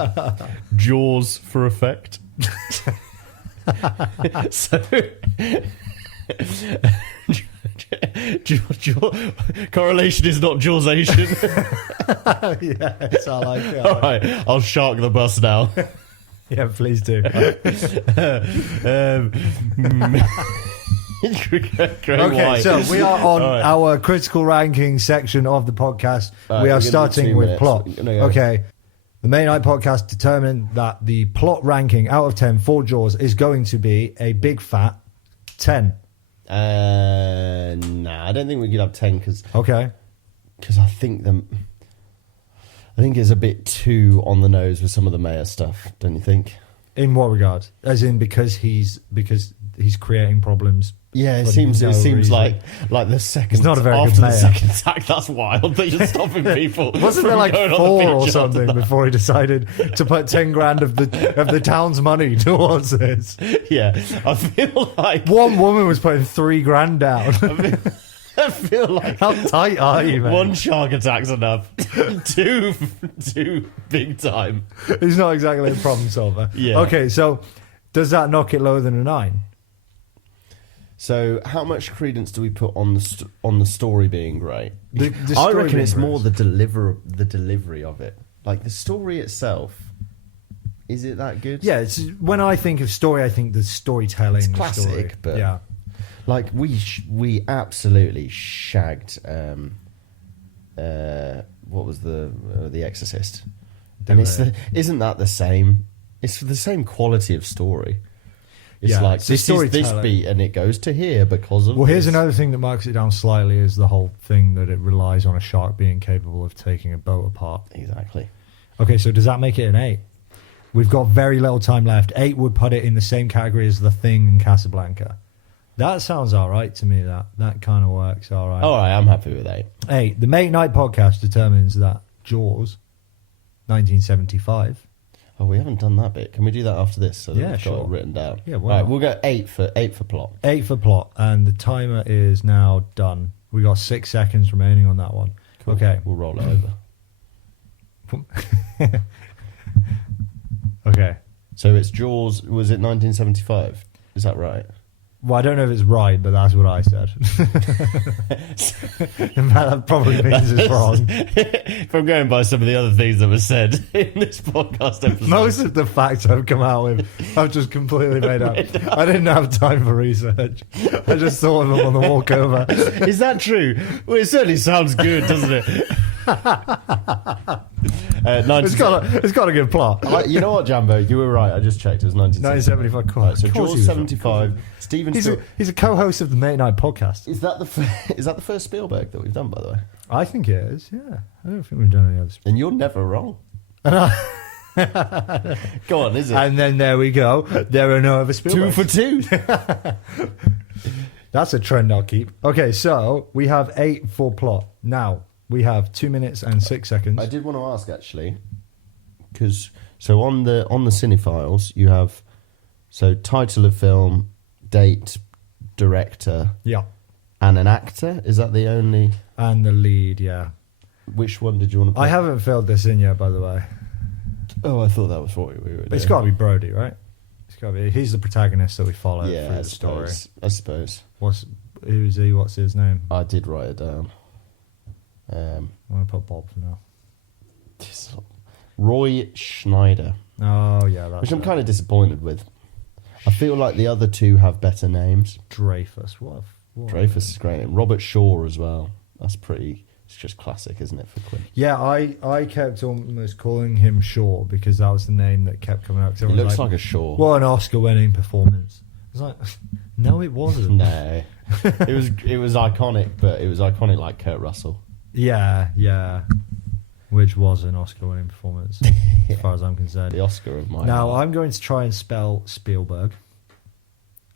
Jaws for effect. So... correlation is not Jawsation. Yes, I like it. All right, I'll shark the bus now. Yeah, please do. Okay, so we are on our critical ranking section of the podcast. We are starting with plot. Okay. The May Night podcast determined that the plot ranking out of 10 for Jaws is going to be a big fat 10. Nah, I don't think we could have 10 because Okay. I think it's a bit too on the nose with some of the mayor stuff, don't you think? In what regard? As in because he's creating problems. Yeah, it for seems no reason. like the second. He's not a very after good the mayor. second attack. That's wild that you're stopping people. Wasn't from there like going on the 4 or beach after something that? before he decided to put 10 grand of the town's money towards this? Yeah, I feel like One woman was putting 3 grand down. I feel like How tight are you, man? 1 shark attack's enough. two big time. He's not exactly a problem solver. Yeah. Okay, so does that knock it lower than a 9? So, how much credence do we put on the story being great? The I story reckon being it's great. more the delivery of it. Like the story itself, is it that good? Yeah, when I think of story, I think the storytelling. It's the classic, story. but yeah. Like we absolutely shagged. What was the Exorcist? And isn't that the same? It's the same quality of story. It's Yeah, like it's this is this beat and it goes to here because of. Well, here's this. another thing that marks it down slightly is the whole thing that it relies on a shark being capable of taking a boat apart. Exactly. Okay, so does that make it an 8? We've got very little time left. 8 would put it in the same category as The Thing and Casablanca. That sounds all right to me. That kind of works all right. All right, I'm happy with 8. 8. The Mate Night podcast determines that Jaws, 1975. Oh, we haven't done that bit. Can we do that after this? So that Yeah, we've sure. got it written down. Yeah, All why right, not? we'll go 8 for plot. 8 for plot, and the timer is now done. We got 6 seconds remaining on that one. Cool. Okay. We'll roll it over. Okay. So it's Jaws. Was it 1975? Is that right? Well, I don't know if it's right, but that's what I said. In fact, that probably means it's wrong. If I'm going by some of the other things that were said in this podcast episode. Most of the facts I've come out with, I've just completely made up. I didn't have time for research. I just thought of them on the walk over. Is that true? Well, it certainly sounds good, doesn't it? It's got a good plot. You know what, Jambo? You were right. I just checked. It was 1975. 1975. Cool. Right, so Of course Jaws he was 75. Steven Spielberg. He's a co-host of the Mate Night podcast. Is that the first Spielberg that we've done, by the way? I think it is. Yeah, I don't think we've done any others. And you're never wrong. And Go on, is it? then there we go. There are no other Spielbergs. 2 for 2. That's a trend I'll keep. Okay, so we have 8 for plot. Now we have 2 minutes and 6 seconds. I did want to ask actually, because so on the cine-files you have title of film, date, director, Yeah, and an actor. Is that the only? and the lead. Yeah, Which one did you want to put? I haven't filled this in yet, by the way. Oh, I thought that was what we were doing. But it's got to be Brody, right? It's got to be. He's the protagonist that we follow Yeah, through I the story. suppose. Who's he? What's his name? I did write it down. Um, I'm going to put Bob for now. Roy Schneider, Oh, yeah, that's which I'm it. kind of disappointed with. I feel like the other two have better names. Dreyfus. What? Dreyfus is great. Robert Shaw as well. That's pretty. It's just classic, isn't it, for Quinn? Yeah, I kept almost calling him Shaw because that was the name that kept coming out. 'Cause It everyone was looks like a Shaw. what an Oscar-winning performance. I was like, no, it wasn't. No, it was iconic, but it was iconic like Kurt Russell. Yeah. Which was an Oscar-winning performance, as far as I'm concerned. The Oscar of my Now, life. I'm going to try and spell Spielberg.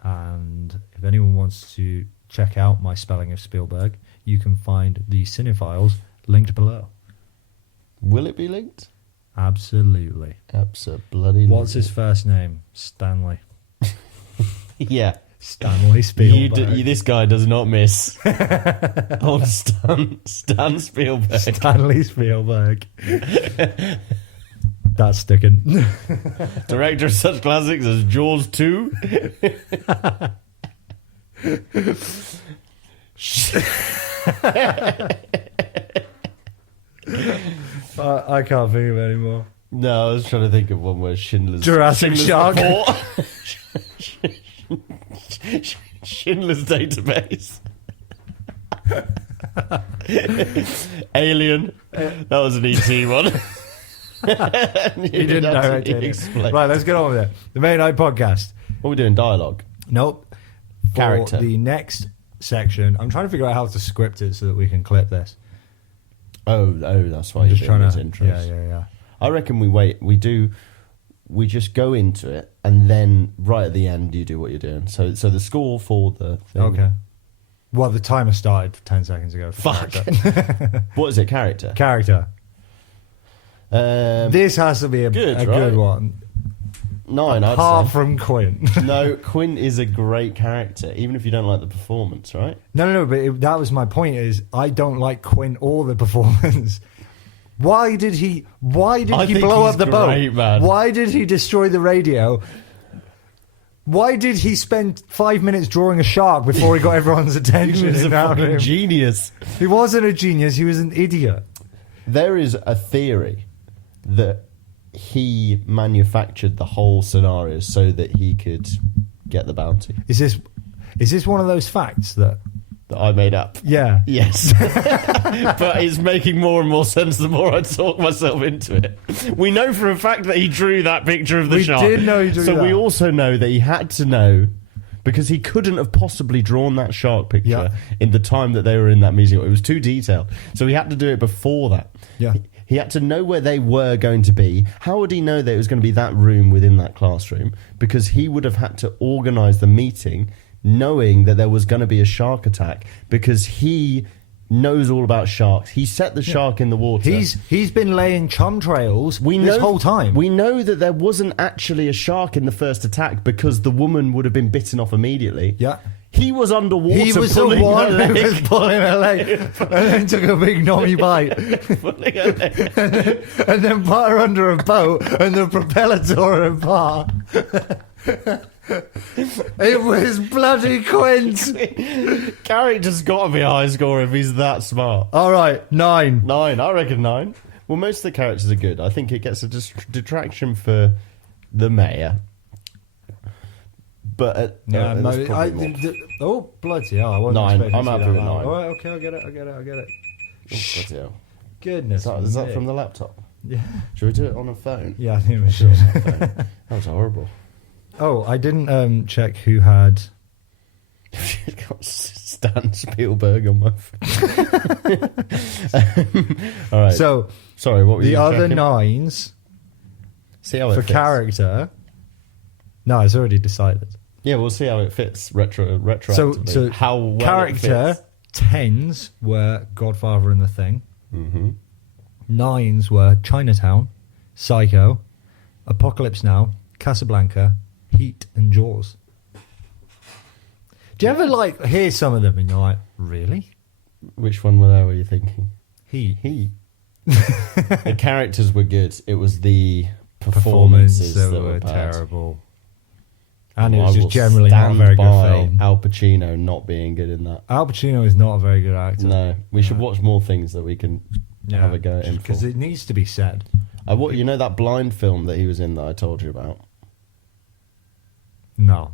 And if anyone wants to check out my spelling of Spielberg, you can find the cine-files linked below. Will it be linked? Absolutely. Absolutely. What's his first name? Stanley. Yeah. Stanley Spielberg. This guy does not miss. Old Stan Spielberg. Stanley Spielberg. That's sticking. Director of such classics as Jaws 2. I can't think of it anymore. No, I was trying to think of one where Jurassic Shark. Schindler's Database. Alien. That was an ET one. He didn't direct it. Right, let's get on with it. The Main Night Podcast. What are we doing? Dialogue. Nope. For Character. the next section, I'm trying to figure out how to script it so that we can clip this. Oh, that's why I'm you're just doing trying these to. intros. Yeah. I reckon we wait. We just go into it, and then right at the end, you do what you're doing. So the score for the thing. Okay. Well, the timer started 10 seconds ago. for Fuck. character. What is it? Character. Character. This has to be a good, good right? one. 9, I'd Apart say. from Quinn. No, Quinn is a great character, even if you don't like the performance, right? No, but that was my point. Is I don't like Quinn or the performance. Why did he I think blow he's up the great, boat? man. Why did he destroy the radio? Why did he spend 5 minutes drawing a shark before he got everyone's attention? He was a in that fucking room? genius. He wasn't a genius. He was an idiot. There is a theory that he manufactured the whole scenario so that he could get the bounty Is this one of those facts that? that I made up. Yeah. Yes. But it's making more and more sense the more I talk myself into it. We know for a fact that he drew that picture of the We shark. did know he drew so that. we also know that he had to know, because he couldn't have possibly drawn that shark picture Yeah. in the time that they were in that museum. It was too detailed. So he had to do it before that. Yeah. He had to know where they were going to be. How would he know that it was going to be that room within that classroom? Because he would have had to organise the meeting knowing that there was going to be a shark attack, because he knows all about sharks. He set the shark in the water. He's been laying chum trails this whole time. We know that there wasn't actually a shark in the first attack because the woman would have been bitten off immediately. Yeah. He was underwater. He was the pulling one her who leg. was pulling her leg and then took a big nommy bite Pulling her leg. and then put her under a boat and the propeller tore her apart. It was bloody Quint. Character's got to be a high score if he's that smart. All right, 9. 9, I reckon 9. Well, most of the characters are good. I think it gets a detraction for the mayor. But there's probably more. Oh, bloody hell. I wasn't 9. expecting I'm to see happy that with loud. 9. All right, okay, I get it. Oh, bloody hell. Goodness. Is that me. from the laptop? Yeah. Should we do it on a phone? Yeah, I think we should. That was horrible. Oh, I didn't check who had... Got Stan Spielberg on my phone. All right. So, sorry, what were the you other checking? 9s See how it for fits. character... No, it's already decided. Yeah, we'll see how it fits retroactively. So how well character it fits. 10s were Godfather and The Thing. Mm-hmm. 9s were Chinatown, Psycho, Apocalypse Now, Casablanca, Heat, and Jaws. Do you ever hear some of them and you're like, really? Which one were you thinking? Heat. The characters were good. It was the performances that that were were bad. terrible. And it I was just will generally not a stand very good by film. Al Pacino not being good in that. Al Pacino is not a very good actor. No, we should watch more things that we can have a go at him for. Because it needs to be said. You know that blind film that he was in that I told you about? No.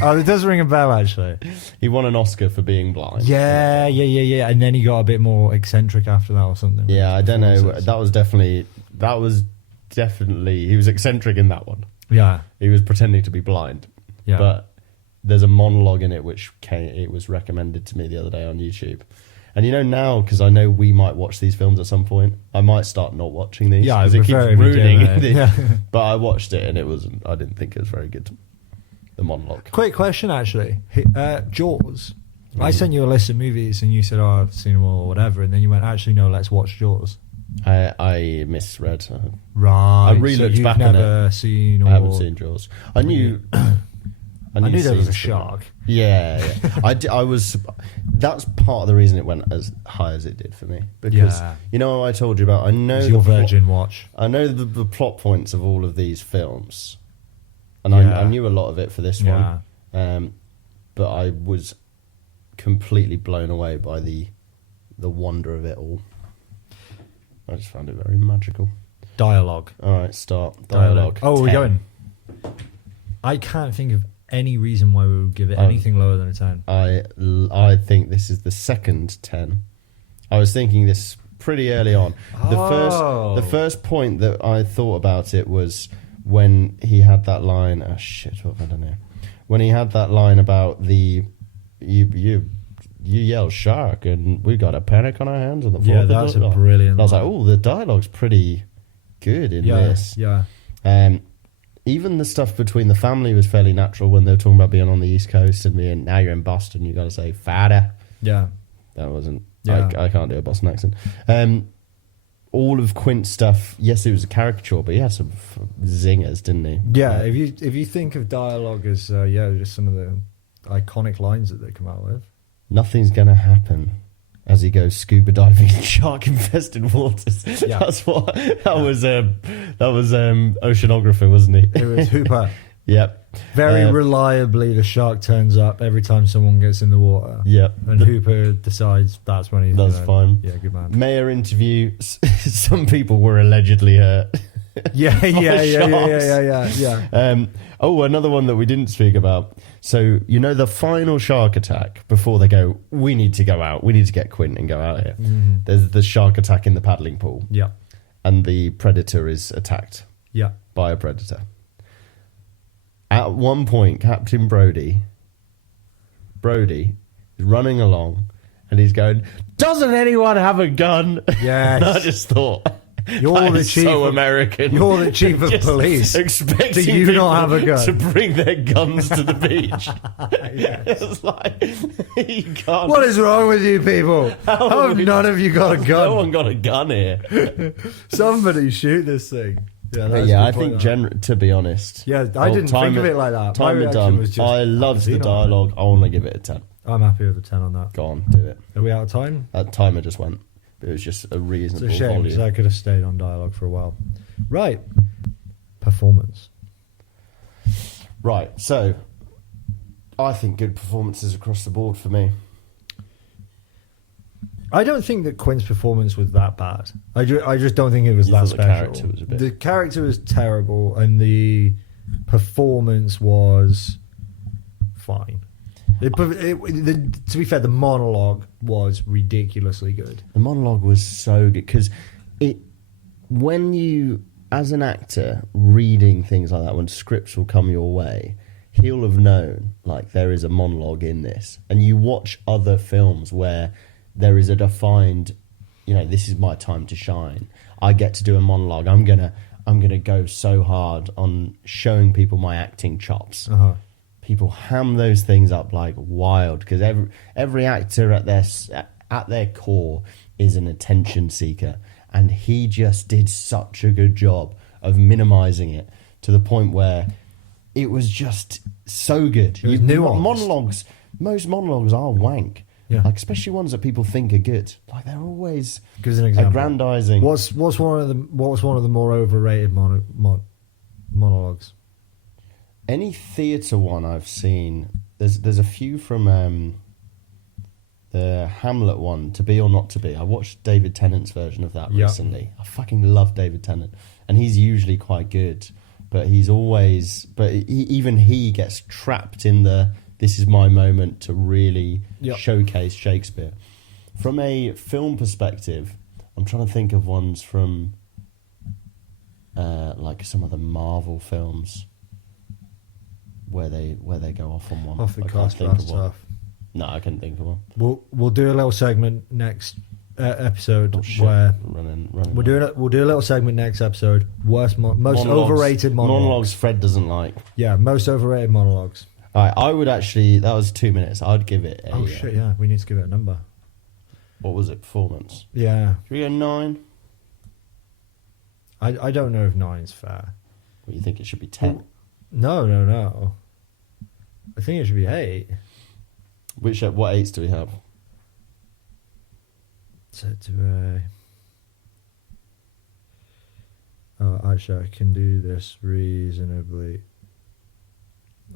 Oh, it does ring a bell, actually. He won an Oscar for being blind. Yeah. And then he got a bit more eccentric after that or something. Yeah, I don't know. That was definitely, he was eccentric in that one. Yeah. He was pretending to be blind. Yeah. But there's a monologue in it it was recommended to me the other day on YouTube. And now, because I know we might watch these films at some point, I might start not watching these. Yeah, because it keeps ruining it. Yeah. But I watched it and I didn't think it was very good. The monologue. Quick question, actually. Jaws. I sent you a list of movies and you said, oh, I've seen them all or whatever. And then you went, actually, no, let's watch Jaws. I misread. Right. I re-looked back on it. Never seen or... I haven't seen Jaws. I knew there was a shark. Yeah. I was. That's part of the reason it went as high as it did for me. Because I told you about. I know it's your virgin watch. I know the plot points of all of these films, and I knew a lot of it for this one. But I was completely blown away by the wonder of it all. I just found it very magical. Dialogue. All right, start. Dialogue. Oh, we're going. I can't think of any reason why we would give it anything lower than a 10. I think this is the second 10. I was thinking this pretty early on. The first point that I thought about it was when he had that line. Oh shit! What have I done here? When he had that line about you yell shark and we got a panic on our hands on the floor. Yeah, that's a brilliant. And I was like, oh, the dialogue's pretty good in this. Yeah. Even the stuff between the family was fairly natural when they were talking about being on the East Coast and now you're in Boston, you got to say fatter. Yeah. That wasn't. Yeah. I can't do a Boston accent. All of Quint's stuff, yes, it was a caricature, but he had some zingers, didn't he? Yeah. If you think of dialogue as just some of the iconic lines that they come out with. Nothing's gonna happen as he goes scuba diving in shark-infested waters. Yeah. That was oceanographer, wasn't he? It was Hooper. Yep. Very reliably, the shark turns up every time someone gets in the water. Yep. And Hooper decides that's when he's. That's fine. Yeah, good man. Mayor interview. Some people were allegedly hurt. Yeah. Another one that we didn't speak about. So, the final shark attack before they go, we need to go out. We need to get Quint and go out here. Mm-hmm. There's the shark attack in the paddling pool. Yeah. And the predator is attacked. Yeah. By a predator. At one point, Captain Brody is running along and he's going, doesn't anyone have a gun? Yes. And I just thought... You're the chief. So American. You're the chief of police. Expecting do you not have a gun to bring their guns to the beach. Yes. It's like you can't. What is wrong with you people? How have none of you got a gun? No one got a gun here. Somebody shoot this thing. I think to be honest. Yeah, I didn't think of it like that. Time and done. I loved the dialogue. I want to give it a 10. I'm happy with a 10 on that. Go on, do it. Are we out of time? That timer just went. It was just a reasonable It's a shame because volume. I could have stayed on dialogue for a while. Right. Performance. Right. So, I think good performances across the board for me. I don't think that Quinn's performance was that bad. I just don't think it was that special. The character was a bit... The character was terrible and the performance was fine. To be fair, the monologue was ridiculously good. The monologue was so good because when you, as an actor, reading things like that, when scripts will come your way, he'll have known like there is a monologue in this. And you watch other films where there is a defined, this is my time to shine. I get to do a monologue. I'm gonna go so hard on showing people my acting chops. Uh-huh. People ham those things up like wild because every actor at their core is an attention seeker, and he just did such a good job of minimizing it to the point where it was just so good. It was nuanced. Monologues, most monologues are wank. Yeah. Like especially ones that people think are good. Like they're always Give us an example. aggrandizing. What was one of the more overrated monologues? Any theatre one I've seen, there's a few from the Hamlet one, To Be or Not to Be. I watched David Tennant's version of that recently. I fucking love David Tennant, and he's usually quite good, but even he gets trapped in this is my moment to really showcase Shakespeare. From a film perspective, I'm trying to think of ones from like some of the Marvel films where they go off on one. Off the I can't cuff, think of that's one. tough. No, I couldn't think of one. We'll do a little segment next episode We'll we'll do a little segment next episode. Most monologues. overrated Monologues Fred doesn't like. Yeah, most overrated monologues. All right, I would actually. That was 2 minutes. I'd give it. Yeah, we need to give it a number. What was it? Performance. Yeah. Should we go 9? I don't know if 9's fair. What do you think? It should be 10. No. I think it should be 8. What 8s do we have? Actually, I can do this reasonably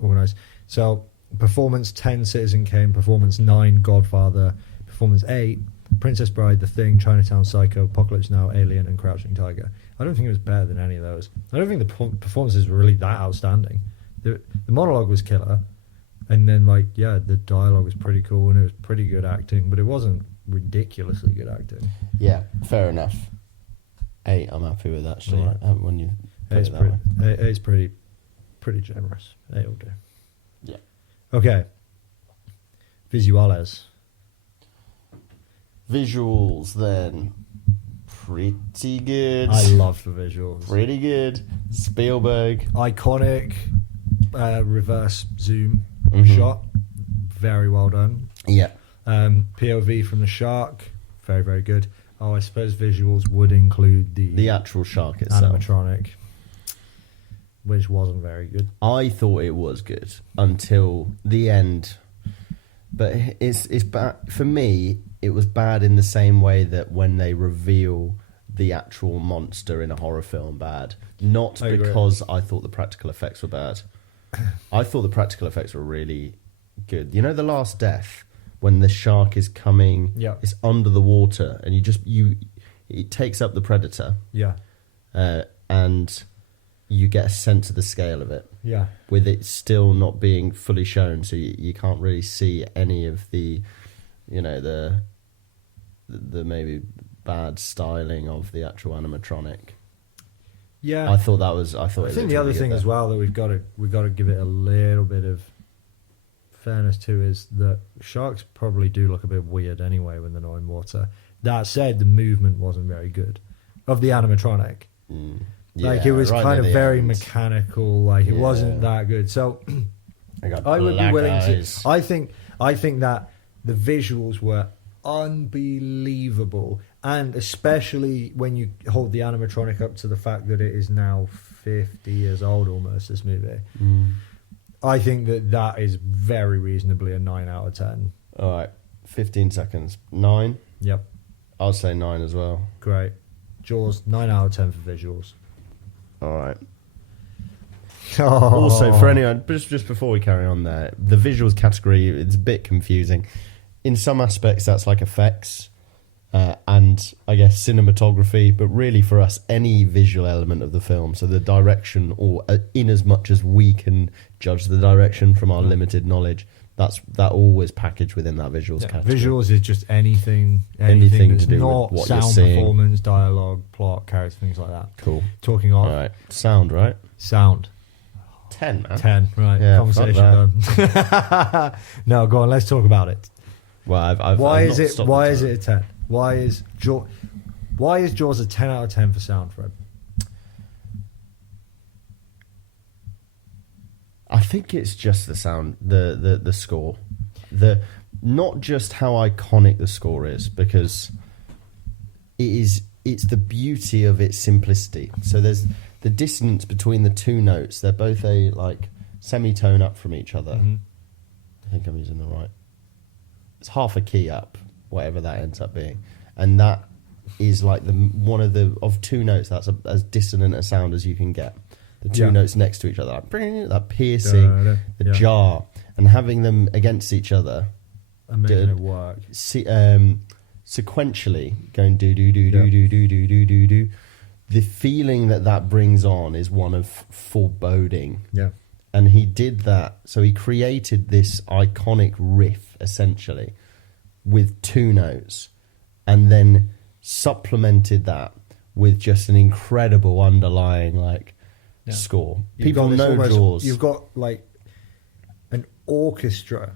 organised. So, performance 10, Citizen Kane. Performance 9, Godfather. Performance 8, Princess Bride, The Thing, Chinatown Psycho, Apocalypse Now, Alien, and Crouching Tiger. I don't think it was better than any of those. I don't think the performances were really that outstanding. The monologue was killer, and then the dialogue was pretty cool, and it was pretty good acting, but it wasn't ridiculously good acting. Yeah, fair enough. 8, I'm happy with actually. Right. When you put Eight's it that way. Eight's pretty generous. 8 will do. Yeah. Okay. Visuales. Visuals then. Pretty good. I love the visuals. Pretty good. Spielberg. Iconic reverse zoom Mhm. shot. Very well done. Yeah. POV from the shark. Very, very good. Oh, I suppose visuals would include The actual shark itself. animatronic, which wasn't very good. I thought it was good until the end. But it's bad. For me, it was bad in the same way that when they reveal the actual monster in a horror film bad. Not I agree. because I thought the practical effects were bad. I thought the practical effects were really good. You know The Last Death? When the shark is coming, it's under the water, and it takes up the predator. Yeah. And you get a sense of the scale of it. Yeah. With it still not being fully shown, so you can't really see any of the, the maybe bad styling of the actual animatronic. Yeah. I think the other thing as well that we've got to give it a little bit of fairness to is that sharks probably do look a bit weird anyway when they're not in water. That said, the movement wasn't very good of the animatronic. It was right kind of near the very end. mechanical. It wasn't that good. So I would be willing to. I think that the visuals were unbelievable, and especially when you hold the animatronic up to the fact that it is now 50 years old almost. This movie. I think that is very reasonably a 9 out of 10. All right, 15 seconds. 9. Yep. I'll say 9 as well. Great. Jaws, 9 out of 10 for visuals. All right. Oh. Also, for anyone, just before we carry on there, the visuals category, it's a bit confusing. In some aspects, that's like effects and, I guess, cinematography, but really for us, any visual element of the film, so the direction, or in as much as we can judge the direction from our limited knowledge, that always packaged within that visuals category. Visuals is just anything to that's do not with what you're sound, seeing. performance, dialogue, plot, character, things like that. Cool. Talking of All right. Sound, right? sound. 10, man. 10, right. Yeah, Conversation done. No, go on, let's talk about it. Well, I've Why I've is not it stopped why the is time. it a 10? Why is Jaws a 10 out of 10 for sound, Fred? I think it's just the sound, the score. Not just how iconic the score is, because it's the beauty of its simplicity. So there's the dissonance between the two notes. They're both a semitone up from each other. Mm-hmm. I think I'm using the right. It's half a key up, whatever that ends up being, and that is like one of two notes that's as dissonant a sound as you can get. the two Yeah. notes next to each other, like, that piercing, the Yeah. jar, and having them against each other, And making it work. sequentially going do do do do do do do do do do. The feeling that brings on is one of foreboding. Yeah. And he did that, so he created this iconic riff essentially with two notes, and then supplemented that with just an incredible underlying score. People know Jaws. You've got like an orchestra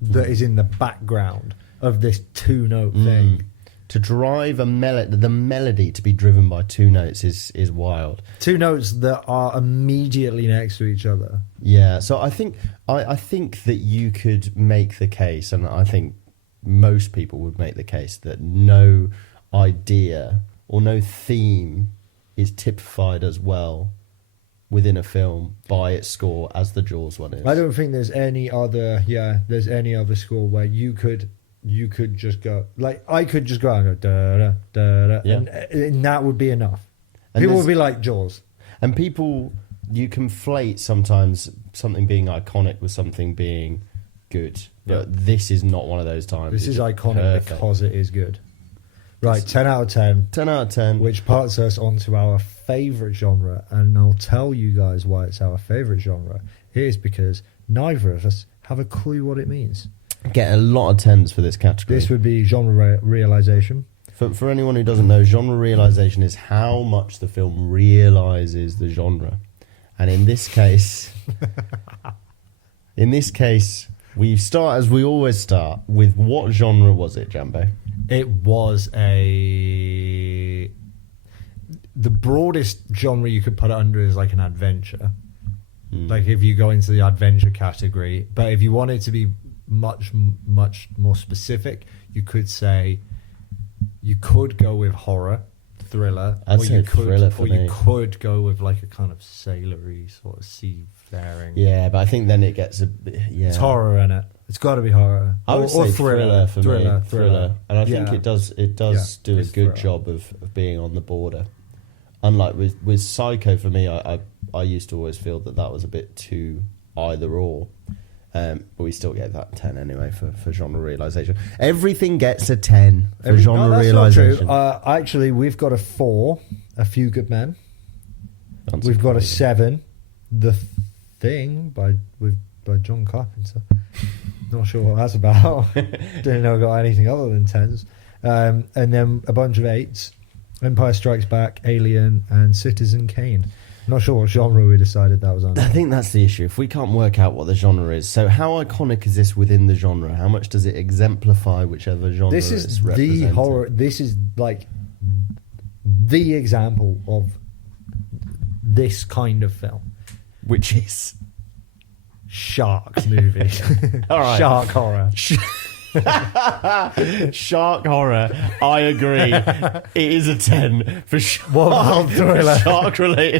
that is in the background of this two-note thing. To drive the melody to be driven by two notes is wild. Two notes that are immediately next to each other. Yeah, so I think that you could make the case, and I think most people would make the case, that no idea or no theme is typified as well within a film by its score as the Jaws one is. I don't think there's any other score where you could just go, like, I could just go out and go da da da da, and that would be enough. And people would be like Jaws. And people, you conflate sometimes something being iconic with something being good. But this is not one of those times. This is It's iconic perfect. because it is good. Right, 10 out of 10. 10 out of 10. Which parts us onto our favourite genre, and I'll tell you guys why it's our favourite genre. It is because neither of us have a clue what it means. Get a lot of 10s for this category. This would be genre realisation. For anyone who doesn't know, genre realisation is how much the film realises the genre. And in this case, we start as we always start with, what genre was it, Jambo? It was the broadest genre you could put it under is like an adventure. Like if you go into the adventure category, but if you want it to be much more specific, you could go with horror, thriller, I'd say thriller for me. you could go with like a kind of sailory sort of seafaring. Yeah, but I think then it gets a bit, It's horror in it. It's got to be horrah. I would say thriller for me. Thriller. And I think it does do a good thriller. job of being on the border. Unlike with Psycho, for me, I used to always feel that was a bit too either or. But we still get that 10 anyway for genre realisation. Everything gets a 10 for genre realisation. Not true. Actually, we've got a 4, A Few Good Men. We've got a 7, The Thing by John Carpenter. Not sure what that's about. Didn't know I got anything other than 10s. And then a bunch of 8s. Empire Strikes Back, Alien, and Citizen Kane. Not sure what genre we decided that was on. I think that's the issue. If we can't work out what the genre is, so how iconic is this within the genre? How much does it exemplify whichever genre This is it's the representing? horror. This is like the example of this kind of film. Which is Shark movie. All right. Shark horror. Shark horror. I agree. It is a 10 for shark-related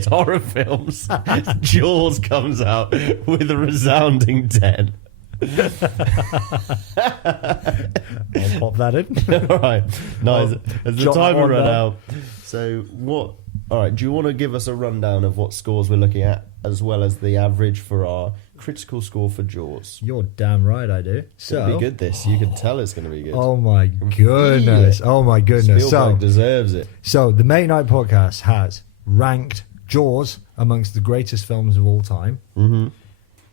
horror films. Jaws comes out with a resounding 10. I'll pop that in. All right. Nice. As the jot that timer one run down. out. So what? All right. Do you want to give us a rundown of what scores we're looking at, as well as the average for our critical score for Jaws? You're damn right I do. So It'll be good. You can tell it's going to be good. Oh my goodness. Feel it. Oh my goodness. Spielberg deserves it. So the Mate Night Podcast has ranked Jaws amongst the greatest films of all time. Mm-hmm.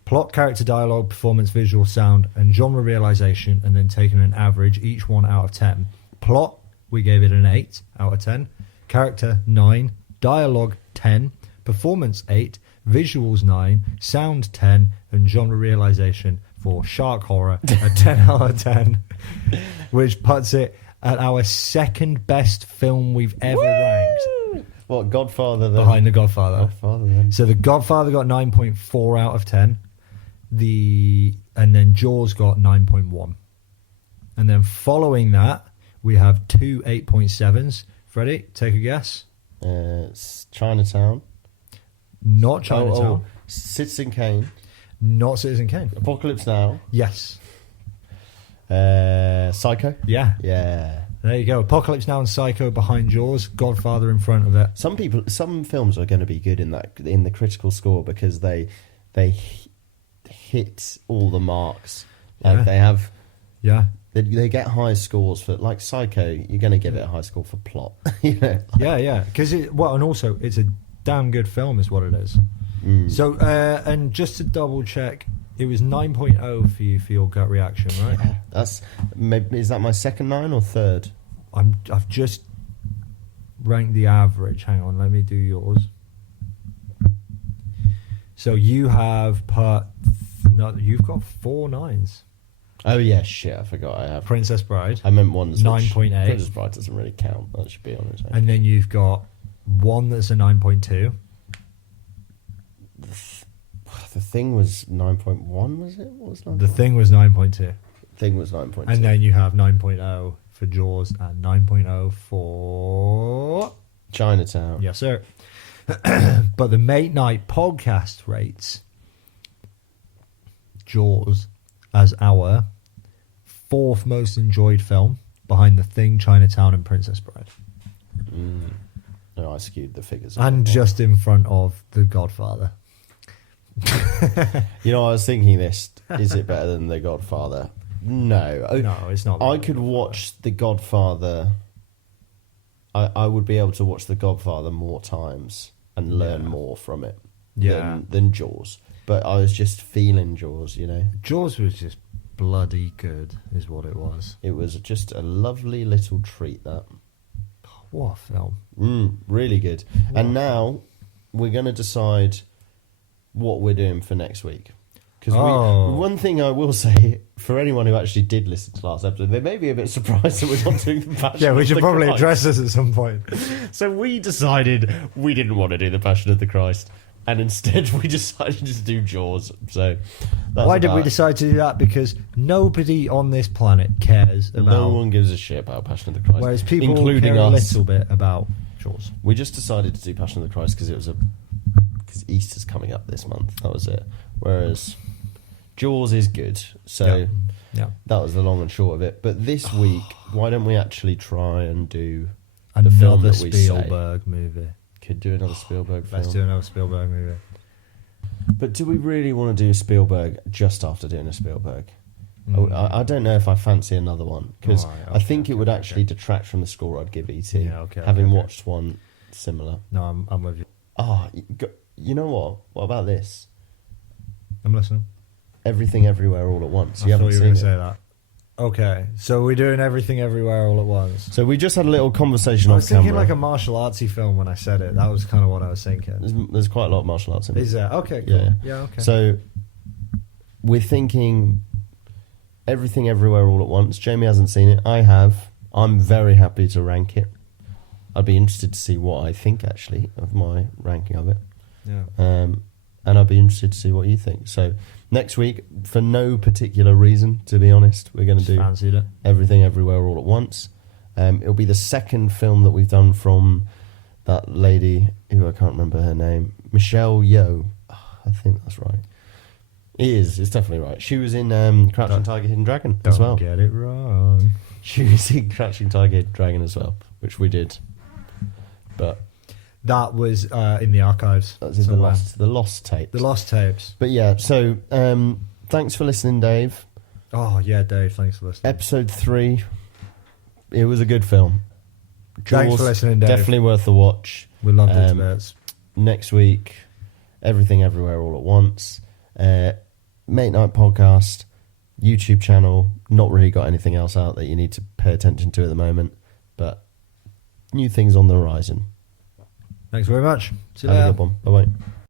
Plot, character, dialogue, performance, visual, sound, and genre realization, and then taken an average, each one out of 10. Plot, we gave it an 8 out of 10. Character, 9. Dialogue, 10. Performance, 8. Visuals, 9. Sound, 10. And genre realization for Shark Horror, a 10 out of 10. Which puts it at our second best film we've ever ranked. What, Godfather then? Behind The Godfather. Godfather then. So The Godfather got 9.4 out of 10. And then Jaws got 9.1. And then following that, we have 2 8.7s. Freddie, take a guess. It's Chinatown. Not Chinatown. Citizen Kane. Not Citizen Kane. Apocalypse Now. Yes. Psycho. Yeah. Yeah. There you go. Apocalypse Now and Psycho behind Jaws. Godfather in front of it. Some films are going to be good in the critical score because they hit all the marks. Like they have. Yeah. They get high scores for, like Psycho, you're going to give it a high score for plot. You know? Yeah. Because and also, it's a damn good film is what it is. So, and just to double check, it was 9.0 for you for your gut reaction, right? Yeah, is that my second 9 or third? I've just ranked the average. Hang on, let me do yours. So you have you've got 4 9s. Oh yeah, shit! I forgot I have Princess Bride. I meant one that's 9.8. Princess Bride doesn't really count. That should be on its own. And then you've got one that's a 9.2. The Thing was 9.1, was it? What was 9.1? The Thing was 9.2. Thing was 9.2. And then you have 9.0 for Jaws and 9.0 for Chinatown. Yes, sir. But the Mate Night podcast rates Jaws as our 4th most enjoyed film behind The Thing, Chinatown, and Princess Bride. No, I skewed the figures. And just in front of The Godfather. You know, I was thinking this. Is it better than The Godfather? No. No, it's not. I could watch The Godfather. I would be able to watch The Godfather more times and learn more from it than Jaws. But I was just feeling Jaws, you know. Jaws was just bloody good, is what it was. It was just a lovely little treat, that. What a film. Really good. And now we're going to decide what we're doing for next week. Because one thing I will say, for anyone who actually did listen to last episode, they may be a bit surprised that we're not doing the Passion of the Christ. Yeah, we should probably address this at some point. So we decided we didn't want to do the Passion of the Christ, and instead we decided to do Jaws. So why did we decide to do that? Because nobody on this planet cares about... No one gives a shit about Passion of the Christ. Whereas people including care us. a little bit about Jaws. We just decided to do Passion of the Christ because Easter's coming up this month. That was it. Whereas Jaws is good. So that was the long and short of it. But this week, why don't we actually try and do the film another that we Spielberg movie? Could do another Spielberg film. Let's do another Spielberg movie. But do we really want to do Spielberg just after doing a Spielberg? I don't know if I fancy another one because I think it would actually detract from the score I'd give E.T. Having watched one similar. No, I'm with you. You know what? What about this? I'm listening. Everything Everywhere All at Once. I thought you were going to say that. Okay, so we're doing Everything Everywhere All at Once. So we just had a little conversation on camera. I was thinking like a martial artsy film when I said it. That was kind of what I was thinking. There's quite a lot of martial arts in it. Is there? Okay, cool. Yeah, okay. So we're thinking Everything Everywhere All at Once. Jamie hasn't seen it. I have. I'm very happy to rank it. I'd be interested to see what I think, actually, of my ranking of it. Yeah. And I'd be interested to see what you think. So next week, for no particular reason, to be honest, we're going to do fancied it. Everything Everywhere All at Once. It'll be the second film that we've done from that lady who I can't remember her name, Michelle Yeoh. I think that's right. It is. It's definitely right. She was in Crouching Tiger, Hidden Dragon as well. Don't get it wrong. She was in Crouching Tiger, Hidden Dragon as well, which we did. But that was in the archives. That's in the lost tapes. The lost tapes. But yeah, so thanks for listening, Dave. Oh yeah, Dave, thanks for listening. Episode 3. It was a good film. Thanks for listening, Dave. Definitely worth the watch. We loved it to bits. Next week, Everything Everywhere All at Once. Mate Night Podcast, YouTube channel. Not really got anything else out that you need to pay attention to at the moment, but new things on the horizon. Thanks very much. See you Have later. a good one. Bye-bye.